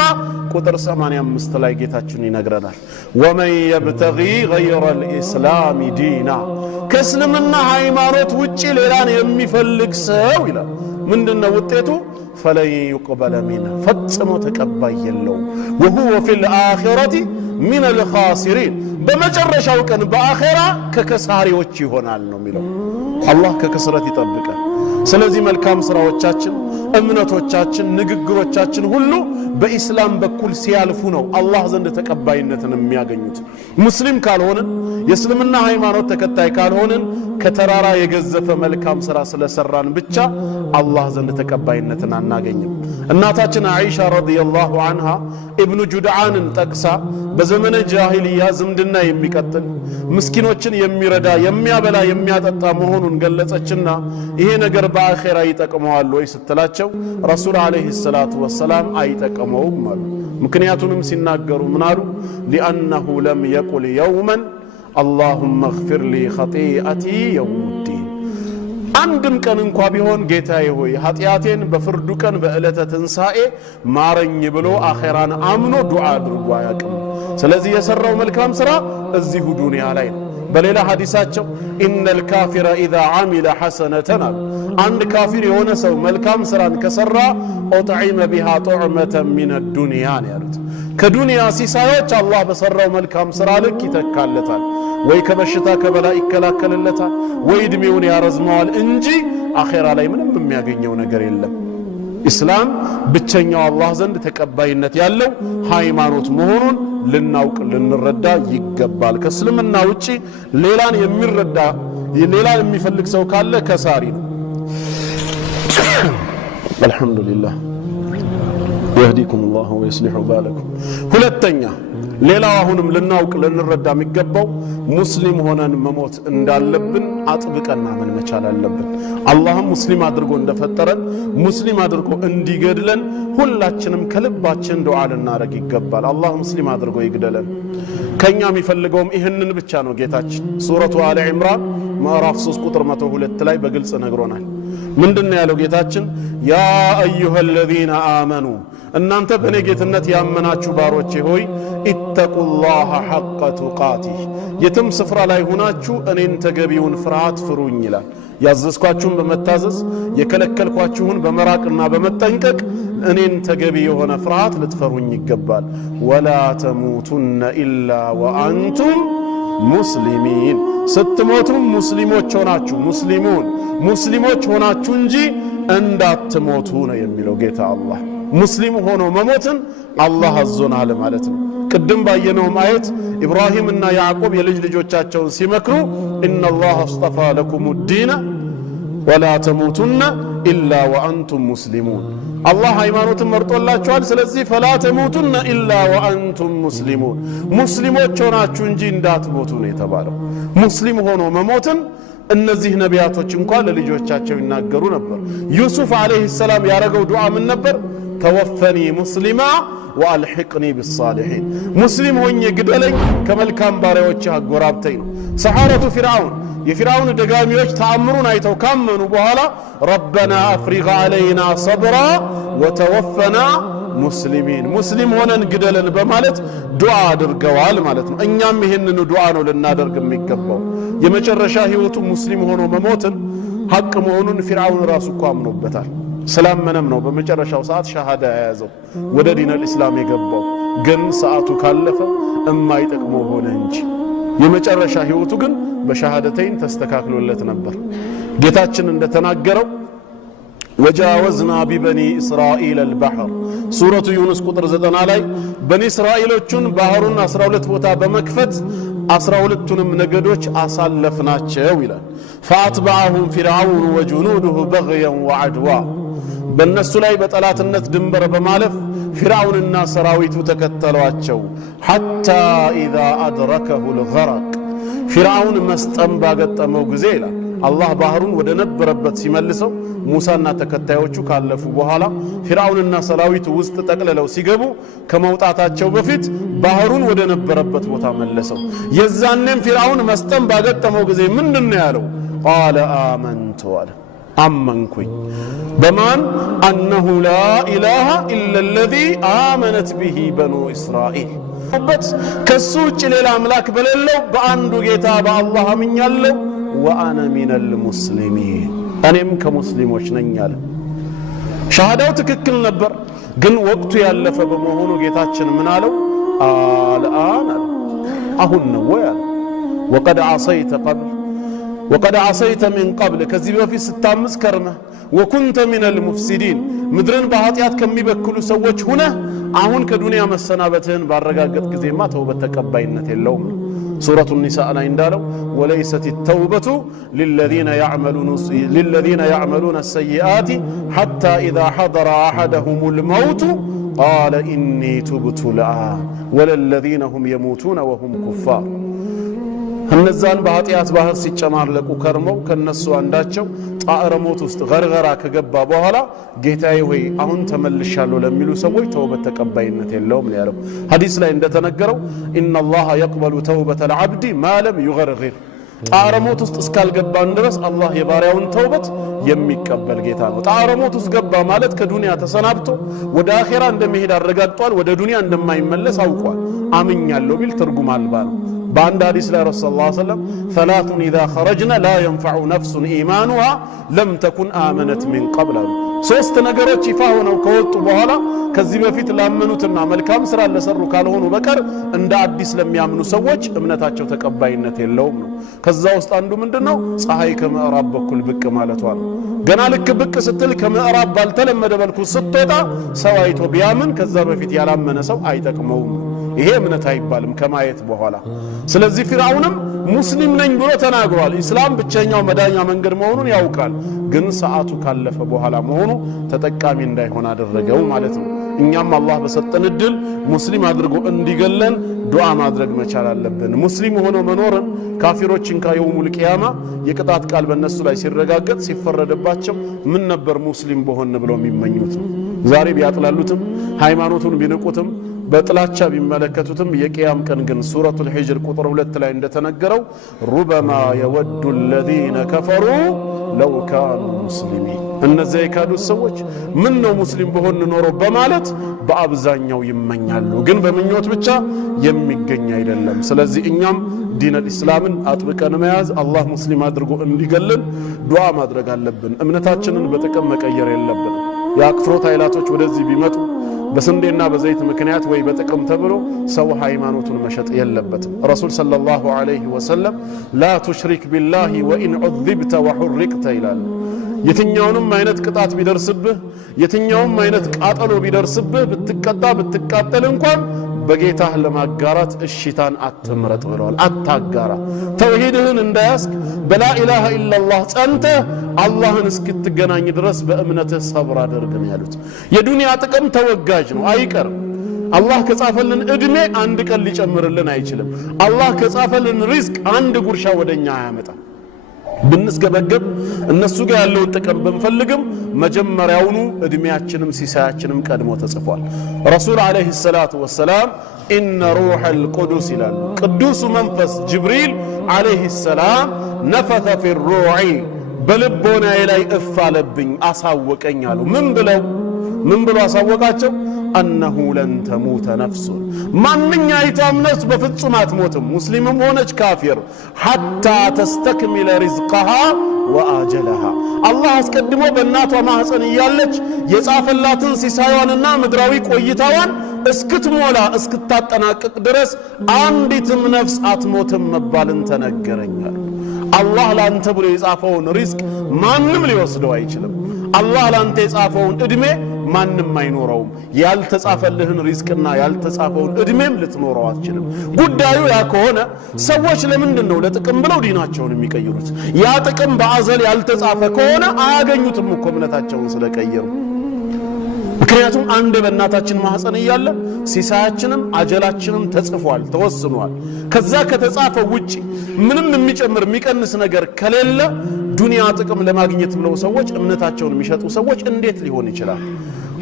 ቁጥር 85 ላይ ጌታችን ይነግረናል። ወመን የብተጊ ገይረል ኢስላም ዲና፣ ከእስልምና ሃይማኖት ውጪ ሌላን የሚፈልግ ሰው ይላል ምንድነው ውጤቱ? ፈለን ዩቅበለ ሚንሁ፣ ፈጽሞ ተቀባይ የለውም። ወሁወ ፊል አኺረቲ ሚነል ኻሲሪን፣ በመጨረሻው ቀን በአኼራ ከከሳሪዎች ይሆናል ነው የሚለው። አላህ ከክስረት ይጠብቀን። ስለዚህ መልካም ስራዎቻችን፣ እምነቶቻችን፣ ንግግሮቻችን ሁሉ በኢስላም በኩል ሲያልፉ ነው አላህ ዘንድ ተቀባይነትን የሚያገኙት። ሙስሊም ካልሆንን፣ የእስልምና ሃይማኖት ተከታይ ካልሆንን ከተራራ የገዘፈ መልካም ስራ ስለሰራን ብቻ አላህ ዘንድ ተቀባይነትን አናገኝም። እናታችን አይሻ ረዲየላሁ ዐንሃ ኢብኑ ጁድዓንን ጠቅሳ በዘመነ ጃሂልያ ዝምድና የሚቀጥል ምስኪኖችን የሚረዳ የሚያበላ የሚያጠጣ መሆኑን ገለጸችና ይሄ ነገር በአኼራ ይጠቅመዋል ወይ ስትላቸው ረሱል አለይሂ ሰላቱ ወሰላም አይጠቅመውም አሉ። ምክንያቱንም ሲናገሩ ምን አሉ? ሊአነሁ ለም የቁል የውመን አላሁመ እግፊር ሊ ኸጢአቲ የውሙዲን፣ አንድም ቀን እንኳ ቢሆን ጌታዬ ሆይ ኃጢአቴን በፍርዱ ቀን በዕለተ ትንሣኤ ማረኝ ብሎ አኼራን አምኖ ዱዓ አድርጎ አያውቅም። ስለዚህ የሰራው መልካም ሥራ እዚሁ ዱንያ ላይ ነው። በሌላ ሐዲሳቸው ኢነል ካፊረ ኢዛ ዓሚለ ሐሰነተን አሉ፣ አንድ ካፊር የሆነ ሰው መልካም ሥራን ከሠራ ኡጥዒመ ቢሃ ጡዕመተን ሚነ ዱንያ ነው ያሉት። ከዱንያ ሲሳዮች አላህ በሠራው መልካም ሥራ ልክ ይተካለታል። ወይ ከበሽታ ከበላ ይከላከልለታል፣ ወይ ዕድሜውን ያረዝመዋል እንጂ አኼራ ላይ ምንም የሚያገኘው ነገር የለም። ኢስላም ብቸኛው አላህ ዘንድ ተቀባይነት ያለው ሃይማኖት መሆኑን ልናውቅ ልንረዳ ይገባል። ከእስልምና ውጪ ሌላን የሚረዳ ሌላን የሚፈልግ ሰው ካለ ከሳሪ ነው። አልሐምዱሊላህ يهديكم الله ويصلح بالكم። ሁለተኛ ሌላው አሁንም ልናውቅ ልንረዳ የሚገባው ሙስሊም ሆነን መሞት እንዳለብን አጥብቀና ምን መቻል አለብን። አላህም ሙስሊም አድርጎ እንደፈጠረን ሙስሊም አድርጎ እንዲገድለን ሁላችንም ከልባችን ዱዓ ልናረግ ይገባል። አላህ ሙስሊም አድርጎ ይግደለን። ከኛ የሚፈልገውም ይህንን ብቻ ነው። ጌታችን ሱረቱ አሊ ዒምራን ምዕራፍ 3 ቁጥር 102 ላይ በግልጽ ነግሮናል። ምንድነው ያለው ጌታችን? ያ አዩሃ الذين آمنوا፣ እናንተ በኔ ጌትነት ያመናችሁ ባሮቼ ሆይ ኢተቁላህ ሐቀ ቱቃቲህ፣ የትም ስፍራ ላይ ሆናችሁ እኔን ተገቢውን ፍርሃት ፍሩኝ ይላል። ያዘዝኳችሁን በመታዘዝ የከለከልኳችሁን በመራቅና በመጠንቀቅ እኔን ተገቢ የሆነ ፍርሃት ልትፈሩኝ ይገባል። ወላ ተሙቱነ ኢላ ወአንቱም ሙስሊሚን፣ ስትሞቱም ሙስሊሞች ሆናችሁ ሙስሊሞች ሆናችሁ እንጂ እንዳትሞቱ ነው የሚለው ጌታ አላህ። ሙስሊም ሆኖ መሞትን አላህ አዞናል ማለት ነው። ቅድም ባየነው ማየት ኢብራሂምና ያዕቆብ የልጅ ልጆቻቸውን ሲመክሩ ኢነላህ አስጠፋ ለኩም ዲነ ወላ ተሙቱነ ኢላ ወአንቱም ሙስሊሙን፣ አላህ ሃይማኖትን መርጦላችኋል። ስለዚህ ፈላ ተሙቱነ ኢላ ወአንቱም ሙስሊሙን፣ ሙስሊሞች ሆናችሁ እንጂ እንዳትሞቱ ነው የተባለው። ሙስሊም ሆኖ መሞትን እነዚህ ነቢያቶች እንኳን ለልጆቻቸው ይናገሩ ነበር። ዩሱፍ አለይሂ ሰላም ያረገው ዱዓ ምን ነበር? ተወፈኒ ሙስሊማ ወአልሂቅኒ ቢሳሊሒን፣ ሙስሊም ሆኜ ግደለኝ ከመልካም ባሪያዎች አጎራብተኝ ነው። ሰሐረቱ ፊርዓውን የፊርዓውን ደጋሚዎች ተአምሩን አይተው ካመኑ በኋላ ረበና አፍሪግ ዐለይና ሰብራ ወተወፈና ሙስሊሚን፣ ሙስሊም ሆነን ግደለን በማለት ዱዓ አድርገዋል ማለት ነው። እኛም ይህንን ዱዓ ነው ልናደርግ የሚገባው። የመጨረሻ ህይወቱ ሙስሊም ሆኖ መሞትን ሐቅ መሆኑን ፊርዓውን ራሱ እኮ አምኖበታል። ስላመነም ነው በመጨረሻው ሰዓት ሸሃዳ የያዘው ወደ ዲነል ኢስላም የገባው። ግን ሰዓቱ ካለፈ እማይጠቅመው ሆነ እንጂ የመጨረሻ ህይወቱ ግን በሸሃደተይን ተስተካክሎለት ነበር። ጌታችን እንደተናገረው ወጃወዝና ቢበኒ እስራኤል አልባህር ሱረቱ ዩኑስ ቁጥር 90 ላይ በኒ እስራኤሎቹን ባህሩን 12 ቦታ በመክፈት 12ቱንም ነገዶች አሳለፍናቸው ይላል። ፈአትበዐሁም ፊርዓውን ወጁኑዱሁ በግየን ወዐድዋ በእነሱ ላይ በጠላትነት ድንበር በማለፍ ፊርዓውንና ሰራዊቱ ተከተሏቸው። ሐታ ኢዛ አድረከሁ ልገረቅ ፊርዓውን መስጠም ባገጠመው ጊዜ ይላል አላህ ባህሩን ወደ ነበረበት ሲመልሰው ሙሳና ተከታዮቹ ካለፉ በኋላ ፊርዓውንና ሰራዊቱ ውስጥ ጠቅልለው ሲገቡ ከመውጣታቸው በፊት ባህሩን ወደ ነበረበት ቦታ መለሰው። የዛኔም ፊርዓውን መስጠም ባገጠመው ጊዜ ምንድነው ያለው? ቃለ አመንቱ አለ አመንኩኝ በማን አነሁ ላ ኢላሃ ኢላ አለዚ አመነት ቢሂ በኑ እስራኤል ከሱ ውጭ ሌላ አምላክ በሌለው በአንዱ ጌታ በአላህ አምኛለሁ ወአነ ሚነል ሙስሊሚን እኔም ከሙስሊሞች ነኝ አለ። ሸሃዳው ትክክል ነበር፣ ግን ወቅቱ ያለፈ በመሆኑ ጌታችን ምን አለው? አልአን አለ አሁን ነው ወይ አለ ወቀድ ዓሰይተ ሚን ቀብል ከዚህ በፊት ስታምስ ከርመህ ወኩንተ ሚነል ሙፍሲዲን ምድርን በኃጢአት ከሚበክሉ ሰዎች ሁነ አሁን ከዱንያ መሰናበትህን ባረጋገጥ ጊዜማ ተውበት ተቀባይነት የለውም። ሱረቱ ኒሳ ላይ እንዳለው ወለይሰት ተውበቱ ሊለዚነ ያዕመሉነ ሰይአት ሐታ ኢዛ ሐደረ አሐደሁሙል መውቱ ቃለ ኢኒ ቱብቱ ልአን ወለለዚነ ሁም የሙቱነ ወሁም ኩፋር እነዛን በኃጢአት ባህር ሲጨማለቁ ከርመው ከነሱ አንዳቸው ጣዕረ ሞት ውስጥ ገርገራ ከገባ በኋላ ጌታዬ ሆይ አሁን ተመልሻለሁ ለሚሉ ሰዎች ተውበት ተቀባይነት የለውም ያለው። ሐዲስ ላይ እንደተነገረው ኢነላሃ የቅበሉ ተውበተል ዐብዲ ማለም ዩገርግር ጣዕረ ሞት ውስጥ እስካልገባን ድረስ አላህ የባሪያውን ተውበት የሚቀበል ጌታ ነው። ጣዕረ ሞት ውስጥ ገባ ማለት ከዱንያ ተሰናብቶ ወደ አኺራ እንደሚሄድ አረጋግጧል። ወደ ዱንያ እንደማይመለስ አውቋል። አምኛለሁ ቢል ትርጉም አልባ ነው። በአንድ ሐዲስ ላይ ረሱል ሰለላሁ ዐለይሂ ወሰለም ሰላቱን ኢዛ ኸረጅነ ላ የንፈዑ ነፍሱን ኢማኑሃ ለም ተኩን አመነት ሚን ቀብል አሉ። ሶስት ነገሮች ይፋ ሆነው ከወጡ በኋላ ከዚህ በፊት ላመኑትና መልካም ስራ ለሰሩ ካልሆኑ በቀር እንደ አዲስ ለሚያምኑ ሰዎች እምነታቸው ተቀባይነት የለውም ነው። ከዛ ውስጥ አንዱ ምንድነው? ፀሐይ ከምዕራብ በኩል ብቅ ማለቷ ነው። ገና ልክ ብቅ ስትል ከምዕራብ ባልተለመደ መልኩ ስትወጣ ሰው አይቶ ቢያምን ከዛ በፊት ያላመነ ሰው አይጠቅመውም። ይሄ እምነት አይባልም ከማየት በኋላ። ስለዚህ ፊርዓውንም ሙስሊም ነኝ ብሎ ተናግሯል። ኢስላም ብቸኛው መዳኛ መንገድ መሆኑን ያውቃል። ግን ሰዓቱ ካለፈ በኋላ መሆኑ ተጠቃሚ እንዳይሆን አደረገው ማለት ነው። እኛም አላህ በሰጠን እድል ሙስሊም አድርጎ እንዲገለን ዱዓ ማድረግ መቻል አለብን። ሙስሊም ሆኖ መኖርን ካፊሮችን ከየውሙል ቂያማ የቅጣት ቃል በእነሱ ላይ ሲረጋገጥ ሲፈረድባቸው ምን ነበር ሙስሊም በሆን ብለው የሚመኙት? ዛሬ ቢያጥላሉትም ሃይማኖቱን ቢንቁትም በጥላቻ ቢመለከቱትም የቂያም ቀን ግን ሱረቱል ሂጅር ቁጥር 2 ላይ እንደተነገረው ሩበማ የወዱ الذين كفروا لو كانوا مسلمين እነዚያ የካዱት ሰዎች ምን ነው ሙስሊም በሆን ኖሮ በማለት በአብዛኛው ይመኛሉ። ግን በምኞት ብቻ የሚገኝ አይደለም። ስለዚህ እኛም ዲነል ኢስላምን አጥብቀን መያዝ አላህ ሙስሊም አድርጎ እንዲገልን ዱዓ ማድረግ አለብን። እምነታችንን በጥቅም መቀየር የለብንም። የአክፍሮት ኃይላቶች ወደዚህ ቢመጡ በስንዴና በዘይት ምክንያት ወይ በጥቅም ተብሎ ሰው ሃይማኖቱን መሸጥ የለበትም። ረሱል ሰለላሁ ዐለይሂ ወሰለም ላ ቱሽሪክ ቢላሂ ወኢን ዑዚብተ ወሑሪቅተ ይላል። የትኛውንም አይነት ቅጣት ቢደርስብህ፣ የትኛውም አይነት ቃጠሎ ቢደርስብህ፣ ብትቀጣ ብትቃጠል እንኳን በጌታህ ለማጋራት እሽታን አትምረጥ ብለዋል። አታጋራ። ተውሂድህን እንዳያስክ በላኢላሃ ኢላላህ ጸንተህ አላህን እስክትገናኝ ድረስ በእምነትህ ሰብር አድርግ ነው ያሉት። የዱንያ ጥቅም ተወጋጅ ነው፣ አይቀርም። አላህ ከጻፈልን እድሜ አንድ ቀን ሊጨምርልን አይችልም። አላህ ከጻፈልን ሪዝቅ አንድ ጉርሻ ወደኛ አያመጣም። ብንስገበገብ እነሱ ጋር ያለውን ጥቅም ብንፈልግም መጀመሪያውኑ እድሜያችንም ሲሳያችንም ቀድሞ ተጽፏል። ረሱል አለይሂ ሰላቱ ወሰላም ኢነ ሩሐል ቁዱስ ይላሉ። ቅዱሱ መንፈስ ጅብሪል አለይሂ ሰላም ነፈተ ፊ ሩዒ በልቦናዬ ላይ እፍ አለብኝ አሳወቀኝ አሉ። ምን ብሎ አሳወቃቸው? አነሁ ለን ተሙተ ነፍሱን ማንኛይቷም ነፍስ በፍጹም አትሞትም፣ ሙስሊምም ሆነች ካፊር፣ ሐታ ተስተክሚለ ሪዝቀሃ ወአጀለሃ አላህ አስቀድሞ በእናቷ ማህፀን እያለች የጻፈላትን ሲሳዩዋንና ምድራዊ ቆይታዋን እስክትሞላ እስክታጠናቅቅ ድረስ አንዲትም ነፍስ አትሞትም መባልን ተነገረኛል። አላህ ላንተ ብሎ የጻፈውን ሪዝቅ ማንም ሊወስደው አይችልም። አላህ ላንተ የጻፈውን እድሜ ማንም አይኖረውም። ያልተጻፈልህን ሪዝቅና ያልተጻፈውን እድሜም ልትኖረው አትችልም። ጉዳዩ ያ ከሆነ ሰዎች ለምንድነው ለጥቅም ብለው ዲናቸውን የሚቀይሩት? ያ ጥቅም በአዘል ያልተጻፈ ከሆነ አያገኙትም እኮ እምነታቸውን ስለቀየሩ። ምክንያቱም አንድ በእናታችን ማህፀን እያለ ሲሳያችንም አጀላችንም ተጽፏል፣ ተወስኗል። ከዛ ከተጻፈ ውጪ ምንም የሚጨምር የሚቀንስ ነገር ከሌለ ዱንያ ጥቅም ለማግኘት ብለው ሰዎች እምነታቸውን የሚሸጡ ሰዎች እንዴት ሊሆን ይችላል?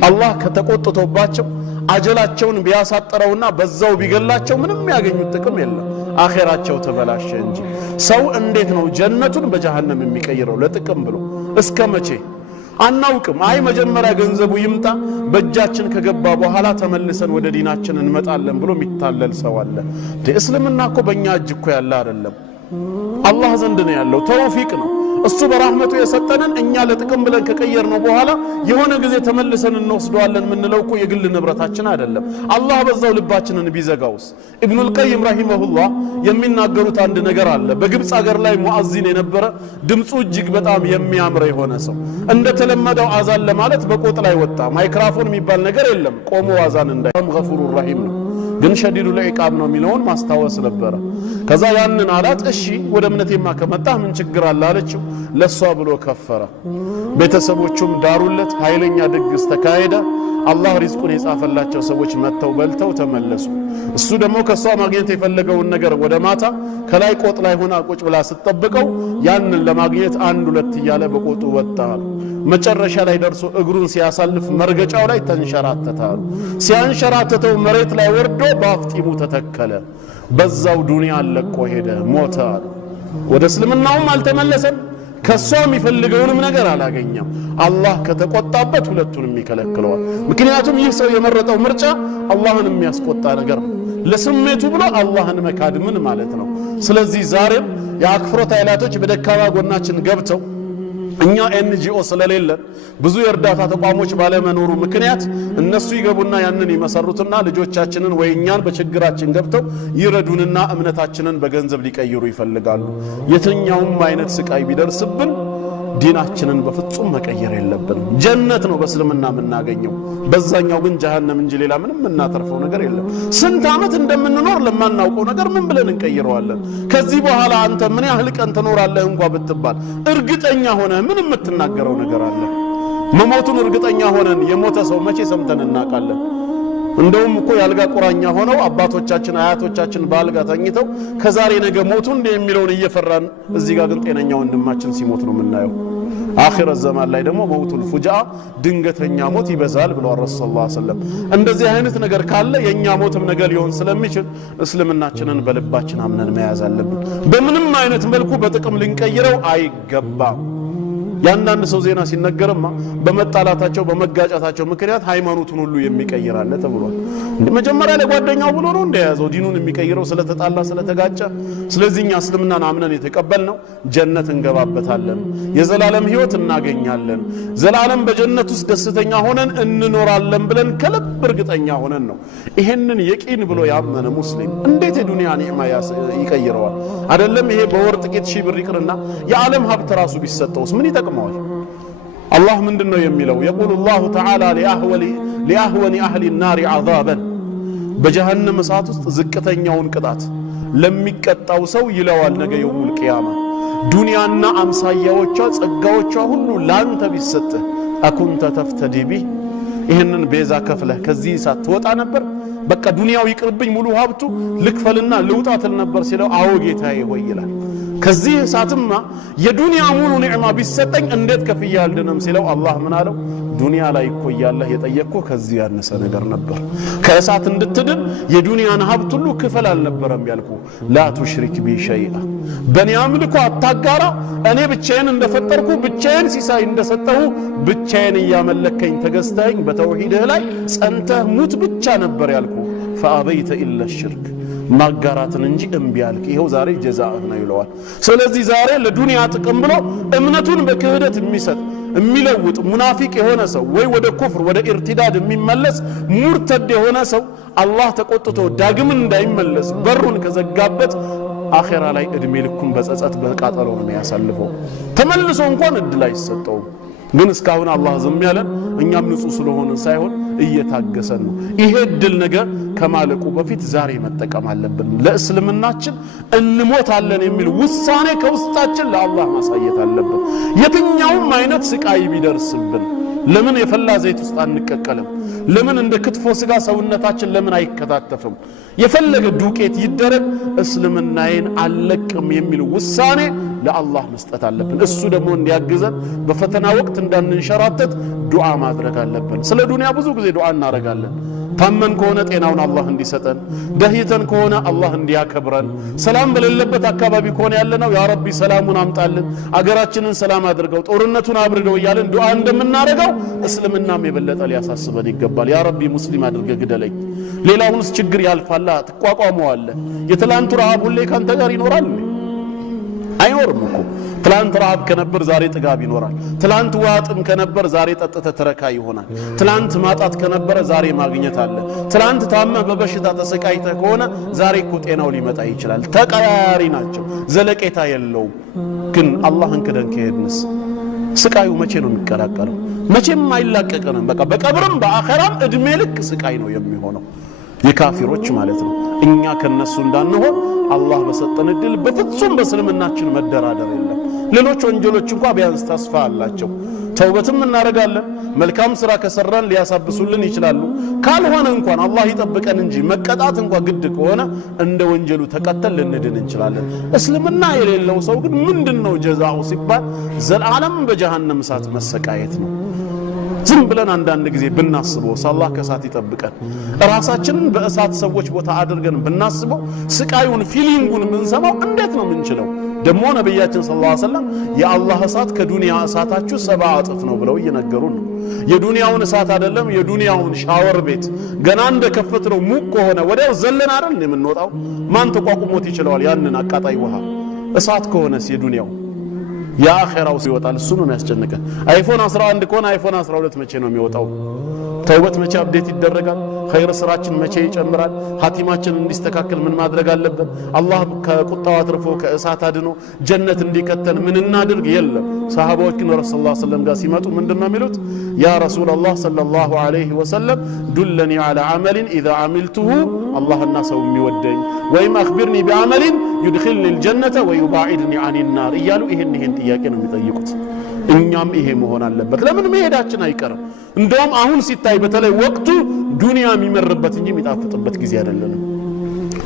አላህ ከተቆጥቶባቸው አጀላቸውን ቢያሳጥረውና በዛው ቢገላቸው ምንም ያገኙት ጥቅም የለም፣ አኺራቸው ተበላሸ እንጂ። ሰው እንዴት ነው ጀነቱን በጀሃነም የሚቀይረው ለጥቅም ብሎ? እስከ መቼ አናውቅም። አይ መጀመሪያ ገንዘቡ ይምጣ በእጃችን ከገባ በኋላ ተመልሰን ወደ ዲናችን እንመጣለን ብሎ የሚታለል ሰው አለ። እስልምና እኮ በእኛ እጅ እኮ ያለ አይደለም፣ አላህ ዘንድ ነው ያለው። ተውፊቅ ነው እሱ በራህመቱ የሰጠንን። እኛ ለጥቅም ብለን ከቀየር ነው በኋላ የሆነ ጊዜ ተመልሰን እንወስደዋለን የምንለው እኮ የግል ንብረታችን አይደለም። አላህ በዛው ልባችንን ቢዘጋውስ? ኢብኑል ቀይም ረሂመሁላህ የሚናገሩት አንድ ነገር አለ። በግብፅ ሀገር ላይ ሙአዚን የነበረ ድምፁ እጅግ በጣም የሚያምር የሆነ ሰው እንደተለመደው አዛን ለማለት በቆጥ ላይ ወጣ። ማይክራፎን የሚባል ነገር የለም። ቆሞ አዛን እንዳይም ገፉሩር ረሂም ነው ግን ሸዲዱ ለኢቃብ ነው የሚለውን ማስታወስ ነበረ። ከዛ ያንን አላት። እሺ ወደ እምነቴማ ከመጣህ ምን ችግር አለ አለችው። ለሷ ብሎ ከፈረ። ቤተሰቦቹም ዳሩለት። ኃይለኛ ድግስ ተካሄደ። አላህ ሪዝቁን የጻፈላቸው ሰዎች መተው በልተው ተመለሱ። እሱ ደግሞ ከሷ ማግኘት የፈለገውን ነገር ወደ ማታ ከላይ ቆጥ ላይ ሆና ቁጭ ብላ ስትጠብቀው ያንን ለማግኘት አንድ ሁለት እያለ በቆጡ ወጣ። መጨረሻ ላይ ደርሶ እግሩን ሲያሳልፍ መርገጫው ላይ ተንሸራተታሉ። ሲያንሸራተተው መሬት ላይ ወርዶ በአፍጢሙ ተተከለ። በዛው ዱንያን ለቆ ሄደ፣ ሞተ። ወደ እስልምናውም አልተመለሰም። ከሷ የሚፈልገውንም ነገር አላገኘም። አላህ ከተቆጣበት ሁለቱንም ይከለክለዋል። ምክንያቱም ይህ ሰው የመረጠው ምርጫ አላህን የሚያስቆጣ ነገር ነው። ለስሜቱ ብሎ አላህን መካድ ምን ማለት ነው? ስለዚህ ዛሬም የአክፍሮት ኃይላቶች በደካማ ጎናችን ገብተው እኛ ኤንጂኦ ስለሌለን ብዙ የእርዳታ ተቋሞች ባለመኖሩ ምክንያት እነሱ ይገቡና ያንን ይመሰሩትና ልጆቻችንን ወይ እኛን በችግራችን ገብተው ይረዱንና እምነታችንን በገንዘብ ሊቀይሩ ይፈልጋሉ። የትኛውም አይነት ስቃይ ቢደርስብን ዲናችንን በፍጹም መቀየር የለብንም። ጀነት ነው በእስልምና የምናገኘው፣ በዛኛው ግን ጀሃነም እንጂ ሌላ ምንም የምናተርፈው ነገር የለም። ስንት ዓመት እንደምንኖር ለማናውቀው ነገር ምን ብለን እንቀይረዋለን? ከዚህ በኋላ አንተ ምን ያህል ቀን ትኖራለህ እንኳን ብትባል እርግጠኛ ሆነህ ምን የምትናገረው ነገር አለ? መሞቱን እርግጠኛ ሆነን የሞተ ሰው መቼ ሰምተን እናውቃለን? እንደውም እኮ ያልጋ ቁራኛ ሆነው አባቶቻችን አያቶቻችን ባልጋ ተኝተው ከዛሬ ነገ ሞቱ እንደ የሚለውን እየፈራን እዚህ ጋር ግን ጤነኛ ወንድማችን ሲሞት ነው የምናየው። አኺረት ዘማን ላይ ደግሞ መውቱል ፉጃአ ድንገተኛ ሞት ይበዛል ብለዋል ረሱል ሰለላሁ ዐለይሂ ወሰለም። እንደዚህ አይነት ነገር ካለ የኛ ሞትም ነገር ሊሆን ስለሚችል እስልምናችንን በልባችን አምነን መያዝ አለብን። በምንም አይነት መልኩ በጥቅም ልንቀይረው አይገባም። ያንዳንድ ሰው ዜና ሲነገርማ በመጣላታቸው በመጋጫታቸው ምክንያት ሃይማኖቱን ሁሉ የሚቀይራለ ተብሏል። መጀመሪያ ለጓደኛው ብሎ ነው እንደያዘው ዲኑን የሚቀይረው ስለተጣላ ስለተጋጨ። ስለዚህኛ እስልምናን አምነን የተቀበልነው ጀነት እንገባበታለን፣ የዘላለም ህይወት እናገኛለን፣ ዘላለም በጀነት ውስጥ ደስተኛ ሆነን እንኖራለን ብለን ከልብ እርግጠኛ ሆነን ነው። ይሄንን የቂን ብሎ ያመነ ሙስሊም እንዴት የዱንያ ኒዕማ ይቀይረዋል? አይደለም ይሄ በወር ጥቂት ሺህ ብር ይቅርና የዓለም ሀብት ራሱ ቢሰጠውስ ምን ይጠቅማል? አላህ ምንድነው የሚለው? የቁል ላሁ ተዓላ ሊአህወኒ አህሊ ናሪ ዓዛበን፣ በጀሃነም እሳት ውስጥ ዝቅተኛውን ቅጣት ለሚቀጣው ሰው ይለዋል ነገ የውሙል ቂያማ። ዱንያና አምሳያዎቿ ጸጋዎቿ ሁሉ ላንተ ቢሰጥህ አኩንተ ተፍተዲ ቢህ፣ ይህንን ቤዛ ከፍለህ ከዚህ እሳት ትወጣ ነበር? በቃ ዱንያው ይቅርብኝ ሙሉ ሀብቱ ልክፈልና ልውጣትል ነበር ሲለው አዎ ጌታዬ ሆይ ይላል። ከዚህ እሳትማ የዱንያ ሙሉ ኒዕማ ቢሰጠኝ እንዴት ከፍዬ አልድንም ሲለው አላህ ምን አለው? ዱንያ ላይ እኮ እያለህ የጠየቅኩህ ከዚህ ያነሰ ነገር ነበር። ከእሳት እንድትድን የዱንያን ሀብት ሁሉ ክፈል አልነበረም ያልኩ። ላ ቱሽሪክ ቢ ሸይአ፣ በእኔ አምልኮ አታጋራ። እኔ ብቻዬን እንደፈጠርኩ ብቻዬን ሲሳይ እንደሰጠሁ ብቻዬን እያመለከኝ ተገዝተኸኝ በተውሂድህ ላይ ጸንተህ ሙት ብቻ ነበር ያልኩ። ፈአበይተ ኢላ ሽርክ፣ ማጋራትን እንጂ እምቢ አልክ ይሄው ዛሬ ጀዛህ ነው ይለዋል ስለዚህ ዛሬ ለዱንያ ጥቅም ብሎ እምነቱን በክህደት የሚሰጥ የሚለውጥ ሙናፊቅ የሆነ ሰው ወይ ወደ ኩፍር ወደ ኢርቲዳድ የሚመለስ ሙርተድ የሆነ ሰው አላህ ተቆጥቶ ዳግም እንዳይመለስ በሩን ከዘጋበት አኺራ ላይ እድሜ ልኩን በጸጸት በቃጠሎ ነው የሚያሳልፈው ተመልሶ እንኳን እድል አይሰጠውም ግን እስካሁን አላህ ዝም ያለን እኛም ንጹህ ስለሆነን ሳይሆን እየታገሰን ነው ይሄ እድል ነገር ከማለቁ በፊት ዛሬ መጠቀም አለብን ለእስልምናችን እንሞታለን የሚል ውሳኔ ከውስጣችን ለአላህ ማሳየት አለብን የትኛውም አይነት ስቃይ ቢደርስብን ለምን የፈላ ዘይት ውስጥ አንቀቀልም ለምን እንደ ክትፎ ስጋ ሰውነታችን ለምን አይከታተፍም የፈለገ ዱቄት ይደረግ እስልምናዬን አለቅም የሚል ውሳኔ ለአላህ መስጠት አለብን እሱ ደግሞ እንዲያግዘን በፈተና ወቅት እንዳንንሸራተት ዱዓ ማድረግ አለብን ስለ ዱንያ ብዙ ጊዜ ዱዓ እናረጋለን ታመን ከሆነ ጤናውን አላህ እንዲሰጠን ደህይተን ከሆነ አላህ እንዲያከብረን ሰላም በሌለበት አካባቢ ከሆነ ያለነው ያ ረቢ ሰላሙን አምጣልን አገራችንን ሰላም አድርገው ጦርነቱን አብርደው ይያለን ዱዓ እንደምናረጋው እስልምናም የበለጠ ሊያሳስበን ይገባል ያ ረቢ ሙስሊም አድርገህ ግደለኝ ሌላውንስ ችግር ያልፋላ ተቋቋመዋለህ የትላንቱ ረሃብ ሁሌ ካንተ ጋር ይኖራል አይኖርም እኮ ትላንት ረሃብ ከነበር ዛሬ ጥጋብ ይኖራል ትላንት ዋጥም ከነበር ዛሬ ጠጥተ ተረካ ይሆናል ትላንት ማጣት ከነበር ዛሬ ማግኘት አለ ትላንት ታመ በበሽታ ተሰቃይተ ከሆነ ዛሬ እኮ ጤናው ሊመጣ ይችላል ተቀያሪ ናቸው ዘለቄታ የለውም ግን አላህን ከደን ከሄድንስ ስቃዩ መቼ ነው የሚቀላቀለው መቼም አይላቀቀንም በቃ በቀብርም በአኺራም እድሜ ልክ ስቃይ ነው የሚሆነው የካፊሮች ማለት ነው እኛ ከነሱ እንዳንሆን አላህ በሰጠን እድል በፍጹም በእስልምናችን መደራደር የለም ሌሎች ወንጀሎች እንኳን ቢያንስ ተስፋ አላቸው ተውበትም እናረጋለን መልካም ስራ ከሰራን ሊያሳብሱልን ይችላሉ ካልሆነ እንኳን አላህ ይጠብቀን እንጂ መቀጣት እንኳን ግድ ከሆነ እንደ ወንጀሉ ተቀተል ልንድን እንችላለን እስልምና የሌለው ሰው ግን ምንድነው ጀዛው ሲባል ዘላለም በጀሃነም እሳት መሰቃየት ነው ዝም ብለን አንዳንድ ጊዜ ብናስበው አላህ ከሳት ይጠብቀን ራሳችንን በእሳት ሰዎች ቦታ አድርገን ብናስበው ስቃዩን ፊሊንጉን ምንሰማው እንዴት ነው ምንችለው ደሞ ነብያችን ሰለላሁ ዐለይሂ ወሰለም የአላህ እሳት ከዱንያ እሳታችሁ 7 እጥፍ ነው ብለው እየነገሩን ነው የዱንያውን እሳት አይደለም የዱንያውን ሻወር ቤት ገና እንደከፈትነው ሙቅ ሆነ ወዲያው ዘለን አይደል የምንወጣው ማን ተቋቁሞት ይችላል ያንን አቃጣይ ውሃ እሳት ከሆነስ የዱንያው የአኺራው ሲወጣል እሱ ነው የሚያስጨንቀ አይፎን 11 ከሆነ አይፎን 12 መቼ ነው የሚወጣው ተውበት መቼ አፕዴት ይደረጋል ኸይር ስራችን መቼ ይጨምራል ሀቲማችን እንዲስተካከል ምን ማድረግ አለበት አላህ ከቁጣው አትርፎ ከእሳት አድኖ ጀነት እንዲከተን ምን እናድርግ የለም ሰሃባዎች ግን ረሱላህ ሰለላሁ ዐለይሂ ወሰለም ጋር ሲመጡ ምንድነው የሚሉት ያ ረሱላህ ሰለላሁ ዐለይሂ ወሰለም ዱለኒ ዐላ ዐመልን ኢዛ ዐሚልቱሁ አላህና ሰው የሚወደኝ ወይም አኽቢርኒ ቢዐመልን يدخلني الجنة ويباعدني عن النار እያሉ ይሄን ጥያቄ ነው የሚጠይቁት እኛም ይሄ መሆን አለበት ለምን መሄዳችን አይቀርም እንደውም አሁን ሲታይ በተለይ ወቅቱ ዱንያ የሚመርበት እንጂ የሚጣፍጥበት ጊዜ አይደለም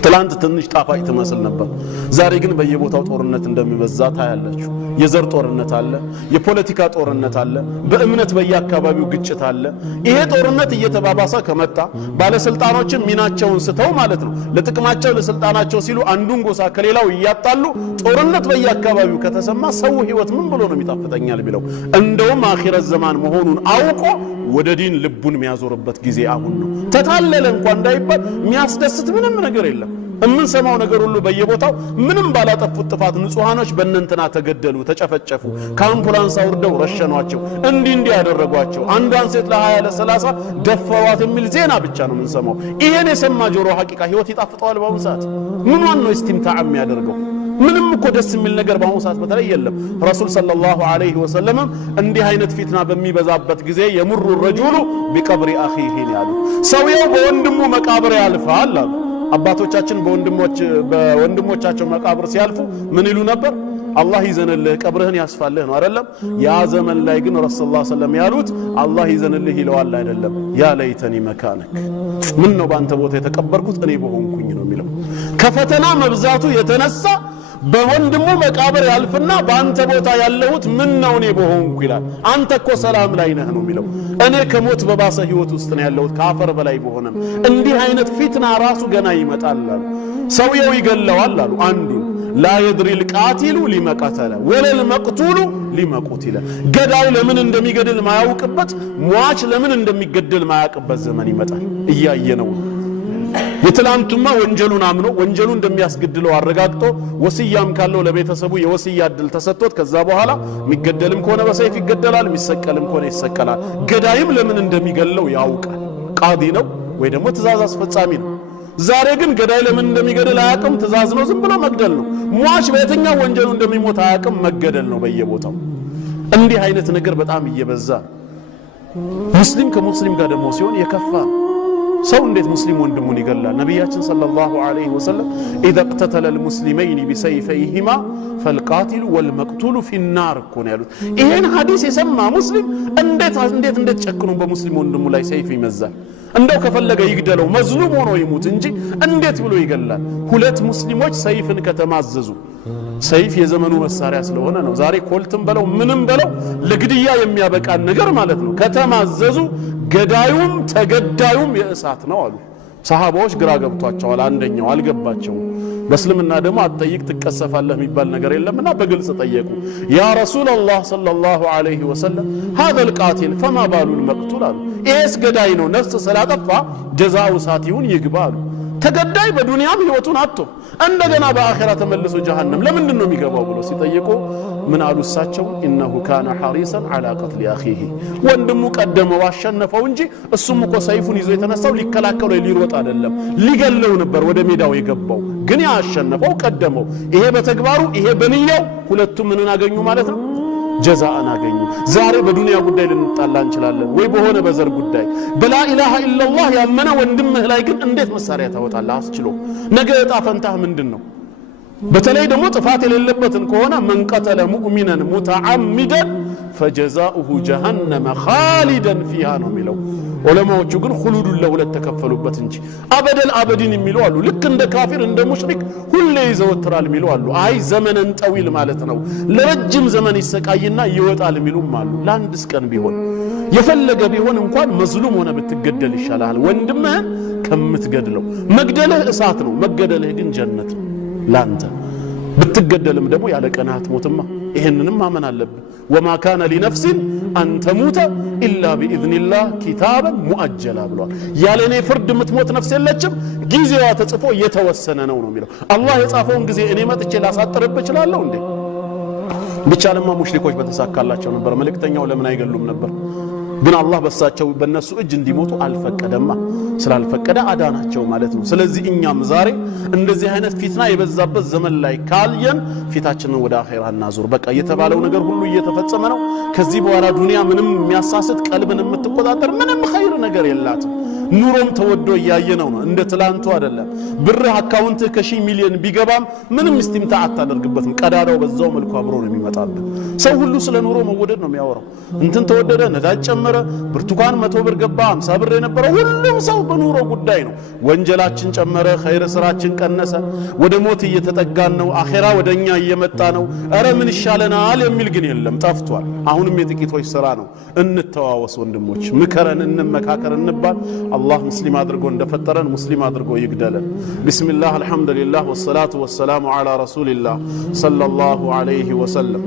ትላንት ትንሽ ጣፋጭ ትመስል ነበር ዛሬ ግን በየቦታው ጦርነት እንደሚበዛ ታያላችሁ የዘር ጦርነት አለ የፖለቲካ ጦርነት አለ በእምነት በየአካባቢው ግጭት አለ ይሄ ጦርነት እየተባባሰ ከመጣ ባለስልጣኖችም ሚናቸውን ስተው ማለት ነው ለጥቅማቸው ለስልጣናቸው ሲሉ አንዱን ጎሳ ከሌላው ያጣሉ ጦርነት በየአካባቢው ከተሰማ ሰው ህይወት ምን ብሎ ነው የሚጣፍጠኛል ቢለው እንደውም አኺረት ዘማን መሆኑን አውቆ ወደ ዲን ልቡን የሚያዞርበት ጊዜ አሁን ነው ተታለለ እንኳን እንዳይባል የሚያስደስት ምንም ነገር የለም እምንሰማው ነገር ሁሉ በየቦታው ምንም ባላጠፉት ጥፋት ንጹሃኖች በእነንተና ተገደሉ ተጨፈጨፉ ከአምቡላንስ አውርደው ረሸኗቸው እንዲህ ያደረጓቸው አንዷን ሴት ለ20 ለ30 ደፈሯት የሚል ዜና ብቻ ነው የምንሰማው ይሄን የሰማ ጆሮ ሐቂቃ ህይወት ይጣፍጠዋል በአሁኑ ሰዓት ምንዋን ነው እስቲምታዕ የሚያደርገው ምንም እኮ ደስ የሚል ነገር በአሁኑ ሰዓት በተለይ የለም ረሱል ሰለላሁ ዐለይሂ ወሰለም እንዲህ አይነት ፊትና በሚበዛበት ጊዜ የሙሩ ረጁሉ ቢቀብሪ አኺሂ ያሉ ሰውየው በወንድሙ መቃብር ያልፋል አሉ አባቶቻችን በወንድሞቻቸው መቃብር ሲያልፉ ምን ይሉ ነበር አላህ ይዘንልህ ቀብርህን ያስፋልህ ነው አይደለም ያ ዘመን ላይ ግን ረሱል ሰለላሁ ዐለይሂ ወሰለም ያሉት አላህ ይዘንልህ ይለዋል አይደለም ያ ለይተኒ መካነክ ምን ነው ባንተ ቦታ የተቀበርኩት እኔ በሆንኩኝ ነው የሚለው ከፈተና መብዛቱ የተነሳ በወንድሙ መቃብር ያልፍና ባንተ ቦታ ያለሁት ምን ነው እኔ በሆንኩ ይላል አንተ እኮ ሰላም ላይ ነህ ነው የሚለው እኔ ከሞት በባሰ ህይወት ውስጥ ነው ያለሁት ካፈር በላይ በሆነም እንዲህ አይነት ፊትና ራሱ ገና ይመጣል ሰውየው ይገለዋል አሉ አንዱ لا يدري القاتل لما قتل ولا المقتول لما قتل ገዳይ ለምን እንደሚገድል ማያውቅበት ሟች ለምን እንደሚገደል ማያውቅበት ዘመን ይመጣል እያየነው የትላንቱማ ወንጀሉን አምኖ ወንጀሉ እንደሚያስገድለው አረጋግጦ ወሲያም ካለው ለቤተሰቡ የወሲያ እድል ተሰጥቶት ከዛ በኋላ የሚገደልም ከሆነ በሰይፍ ይገደላል፣ የሚሰቀልም ከሆነ ይሰቀላል። ገዳይም ለምን እንደሚገለው ያውቃል። ቃዲ ነው ወይ ደግሞ ትእዛዝ አስፈጻሚ ነው። ዛሬ ግን ገዳይ ለምን እንደሚገድል አያውቅም። ትእዛዝ ነው፣ ዝም ብሎ መግደል ነው። ሟች በየትኛው ወንጀሉ እንደሚሞት አያውቅም። መገደል ነው በየቦታው። እንዲህ አይነት ነገር በጣም እየበዛ ሙስሊም ከሙስሊም ጋር ደግሞ ሲሆን የከፋ ሰው እንዴት ሙስሊም ወንድሙን ይገላል? ነቢያችን ሰለላሁ ዐለይሂ ወሰለም ኢዘ ቅተተለ ልሙስሊመይን ቢሰይፈይሂማ ፈልቃቲሉ ወልመቅቱሉ ፊናር እኮ ነው ያሉት። ይሄን ሐዲስ የሰማ ሙስሊም እንዴት ጨክኖ በሙስሊም ወንድሙ ላይ ሰይፍ ይመዛል? እንደው ከፈለገ ይግደለው መዝሉም ሆኖ ይሙት እንጂ እንዴት ብሎ ይገላል? ሁለት ሙስሊሞች ሰይፍን ከተማዘዙ ሰይፍ የዘመኑ መሳሪያ ስለሆነ ነው። ዛሬ ኮልትም በለው ምንም በለው ለግድያ የሚያበቃን ነገር ማለት ነው። ከተማዘዙ ገዳዩም ተገዳዩም የእሳት ነው አሉ። ሰሃባዎች ግራ ገብቷቸዋል። አንደኛው አልገባቸውም። በእስልምና ደግሞ አትጠይቅ ትቀሰፋለህ የሚባል ነገር የለምና በግልጽ ጠየቁ። ያ ረሱላላህ ሰለላሁ ዐለይሂ ወሰለም هذا القاتل فما بال المقتول አሉ። ይሄስ ገዳይ ነው፣ ነፍስ ስላጠፋ ጀዛኡ እሳት ይሁን ይግባሉ። ተገዳይ በዱንያም ህይወቱን አጥቶ እንደገና በአኺራ ተመልሶ ጀሃነም ለምንድን ነው የሚገባው ብሎ ሲጠይቁ ምን አሉ እሳቸው? ኢነሁ ካነ ሐሪሰን ዐላ ቀትሊ አኺሂ ወንድሙ ቀደመው አሸነፈው እንጂ እሱም እኮ ሰይፉን ይዞ የተነሳው ሊከላከለው ሊሮጥ አይደለም፣ ሊገለው ነበር ወደ ሜዳው የገባው። ግን ያ አሸነፈው ቀደመው። ይሄ በተግባሩ ይሄ በንያው ሁለቱም ምንን አገኙ ማለት ነው? ጀዛአን አገኙ። ዛሬ በዱንያ ጉዳይ ልንጣላ እንችላለን ወይ በሆነ በዘር ጉዳይ። በላ ኢላሃ ኢላላህ ያመነ ወንድምህ ላይ ግን እንዴት መሳሪያ ታወጣለህ አስችሎ? ነገ ዕጣ ፈንታህ ምንድነው? በተለይ ደግሞ ጥፋት የሌለበትን ከሆነ መን ቀተለ ሙእሚናን ሙተዓሚደን ፈጀዛኡሁ ጀሃነመ ኻሊደን ፊሃ ነው የሚለው። ዑለማዎቹ ግን ሁሉዱን ለሁለት ተከፈሉበት እንጂ አበደል አበዲን የሚሉ አሉ። ልክ እንደ ካፊር እንደ ሙሽሪክ ሁሌ ይዘወትራል የሚሉ አሉ። አይ ዘመነን ጠዊል ማለት ነው፣ ለረጅም ዘመን ይሰቃይና ይወጣል የሚሉም አሉ። ለአንድስ ቀን ቢሆን የፈለገ ቢሆን እንኳን መዝሉም ሆነ ብትገደል ይሻላል ወንድምህን ከምትገድለው። መግደልህ እሳት ነው፣ መገደልህ ግን ጀነት ነው ላንተ። ብትገደልም ደግሞ ያለ ቀናት ሞትማ ይሄንንም ማመን አለብን። ወማ ካነ ሊነፍሲን አን ተሙተ ኢላ ቢኢዝኒላህ ኪታበን ሙአጀላ ብሏል። ያለ እኔ ፍርድ የምትሞት ነፍስ የለችም፣ ጊዜዋ ተጽፎ የተወሰነ ነው ነው የሚለው። አላህ የጻፈውን ጊዜ እኔ መጥቼ ላሳጥርብህ እችላለሁ እንዴ? ብቻለማ ሙሽሪኮች በተሳካላቸው ነበር። መልእክተኛው ለምን አይገሉም ነበር? ግን አላህ በሳቸው በነሱ እጅ እንዲሞቱ አልፈቀደማ። ስላልፈቀደ አዳናቸው ማለት ነው። ስለዚህ እኛም ዛሬ እንደዚህ አይነት ፊትና የበዛበት ዘመን ላይ ካልየን ፊታችንን ወደ አኺራ እናዙር። በቃ የተባለው ነገር ሁሉ እየተፈጸመ ነው። ከዚህ በኋላ ዱንያ ምንም የሚያሳስት ቀልብን የምትቆጣጠር ምንም ኸይር ነገር የላትም። ኑሮም ተወዶ እያየነው ነው። እንደ ትላንቱ አይደለም። ብርህ አካውንትህ ከ1,000 ሚሊዮን ቢገባም ምንም እስቲምታዕ አታደርግበትም። ቀዳዳው በዛው መልኩ አብሮ ነው የሚመጣብህ። ሰው ሁሉ ስለ ኑሮ መወደድ ነው የሚያወራው። እንትን ተወደደ፣ ነዳጅ ጨመረ፣ ብርቱካን 100 ብር ገባ፣ 50 ብር የነበረው ሁሉም ሰው በኑሮ ጉዳይ ነው። ወንጀላችን ጨመረ፣ ኸይር ስራችን ቀነሰ፣ ወደ ሞት እየተጠጋን ነው፣ አኺራ ወደኛ እየመጣ ነው። እረ ምን ይሻለናል የሚል ግን የለም፣ ጠፍቷል። አሁንም የጥቂቶች ስራ ነው። እንተዋወስ ወንድሞች፣ ምከረን፣ እንመካከር እንባል። አላህ ሙስሊም አድርጎ እንደፈጠረን ሙስሊም አድርጎ ይግደለን። ቢስሚላህ አልሐምዱሊላህ ወሰላቱ ወሰላሙ ዐላ ረሱሊላህ ሰለላሁ ዐለይሂ ወሰለም።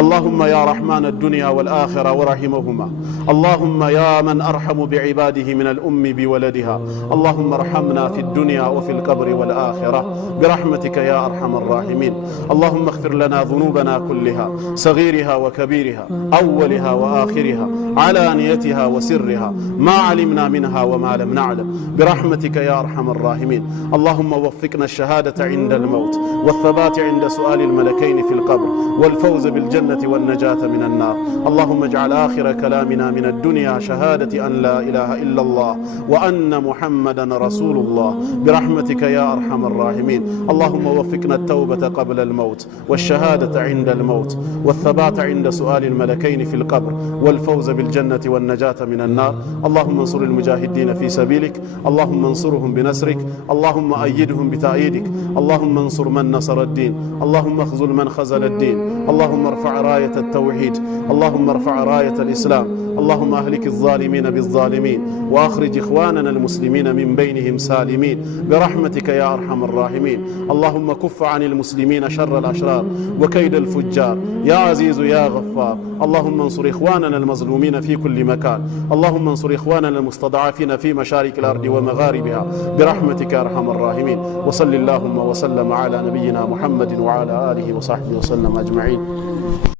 اللهم يا رحمن الدنيا والآخرة ورحمهما، اللهم يا من أرحم بعباده من الأم بولدها، اللهم ارحمنا في الدنيا وفي القبر والآخرة برحمتك يا أرحم الراحمين. اللهم اغفر لنا ذنوبنا كلها صغيرها وكبيرها أولها وآخرها علانيتها وسرها ما علمنا منها وما لم نعلم برحمتك يا أرحم الراحمين. اللهم وفقنا الشهادة عند الموت والثبات عند سؤال الملكين في القبر والفوز بالجنة والنجاة من النار. اللهم اجعل آخر كلامنا من الدنيا شهادة أن لا إله إلا الله وأن محمدا رسول الله برحمتك يا أرحم الراحمين. اللهم وفقنا التوبة قبل الموت والشهادة عند الموت والثبات عند سؤال الملكين في القبر والفوز بالجنة والنجاة من النار. اللهم انصر المجاهدين في سبيلك، اللهم انصرهم بنصرك، اللهم أيدهم بتأييدك، اللهم انصر من نصر الدين، اللهم اخذل من خذل الدين، اللهم ارفع ارفع راية التوحيد، اللهم ارفع راية الإسلام، اللهم أهلك الظالمين بالظالمين، وأخرج إخواننا المسلمين من بينهم سالمين برحمتك يا أرحم الراحمين. اللهم كف عن المسلمين شر الأشرار وكيد الفجار يا عزيز يا غفار. اللهم انصر إخواننا المظلومين في كل مكان، اللهم انصر إخواننا المستضعفين في مشارق الأرض ومغاربها برحمتك يا أرحم الراحمين. وصل اللهم وسلم على نبينا محمد وعلى آله وصحبه وسلم أجمعين.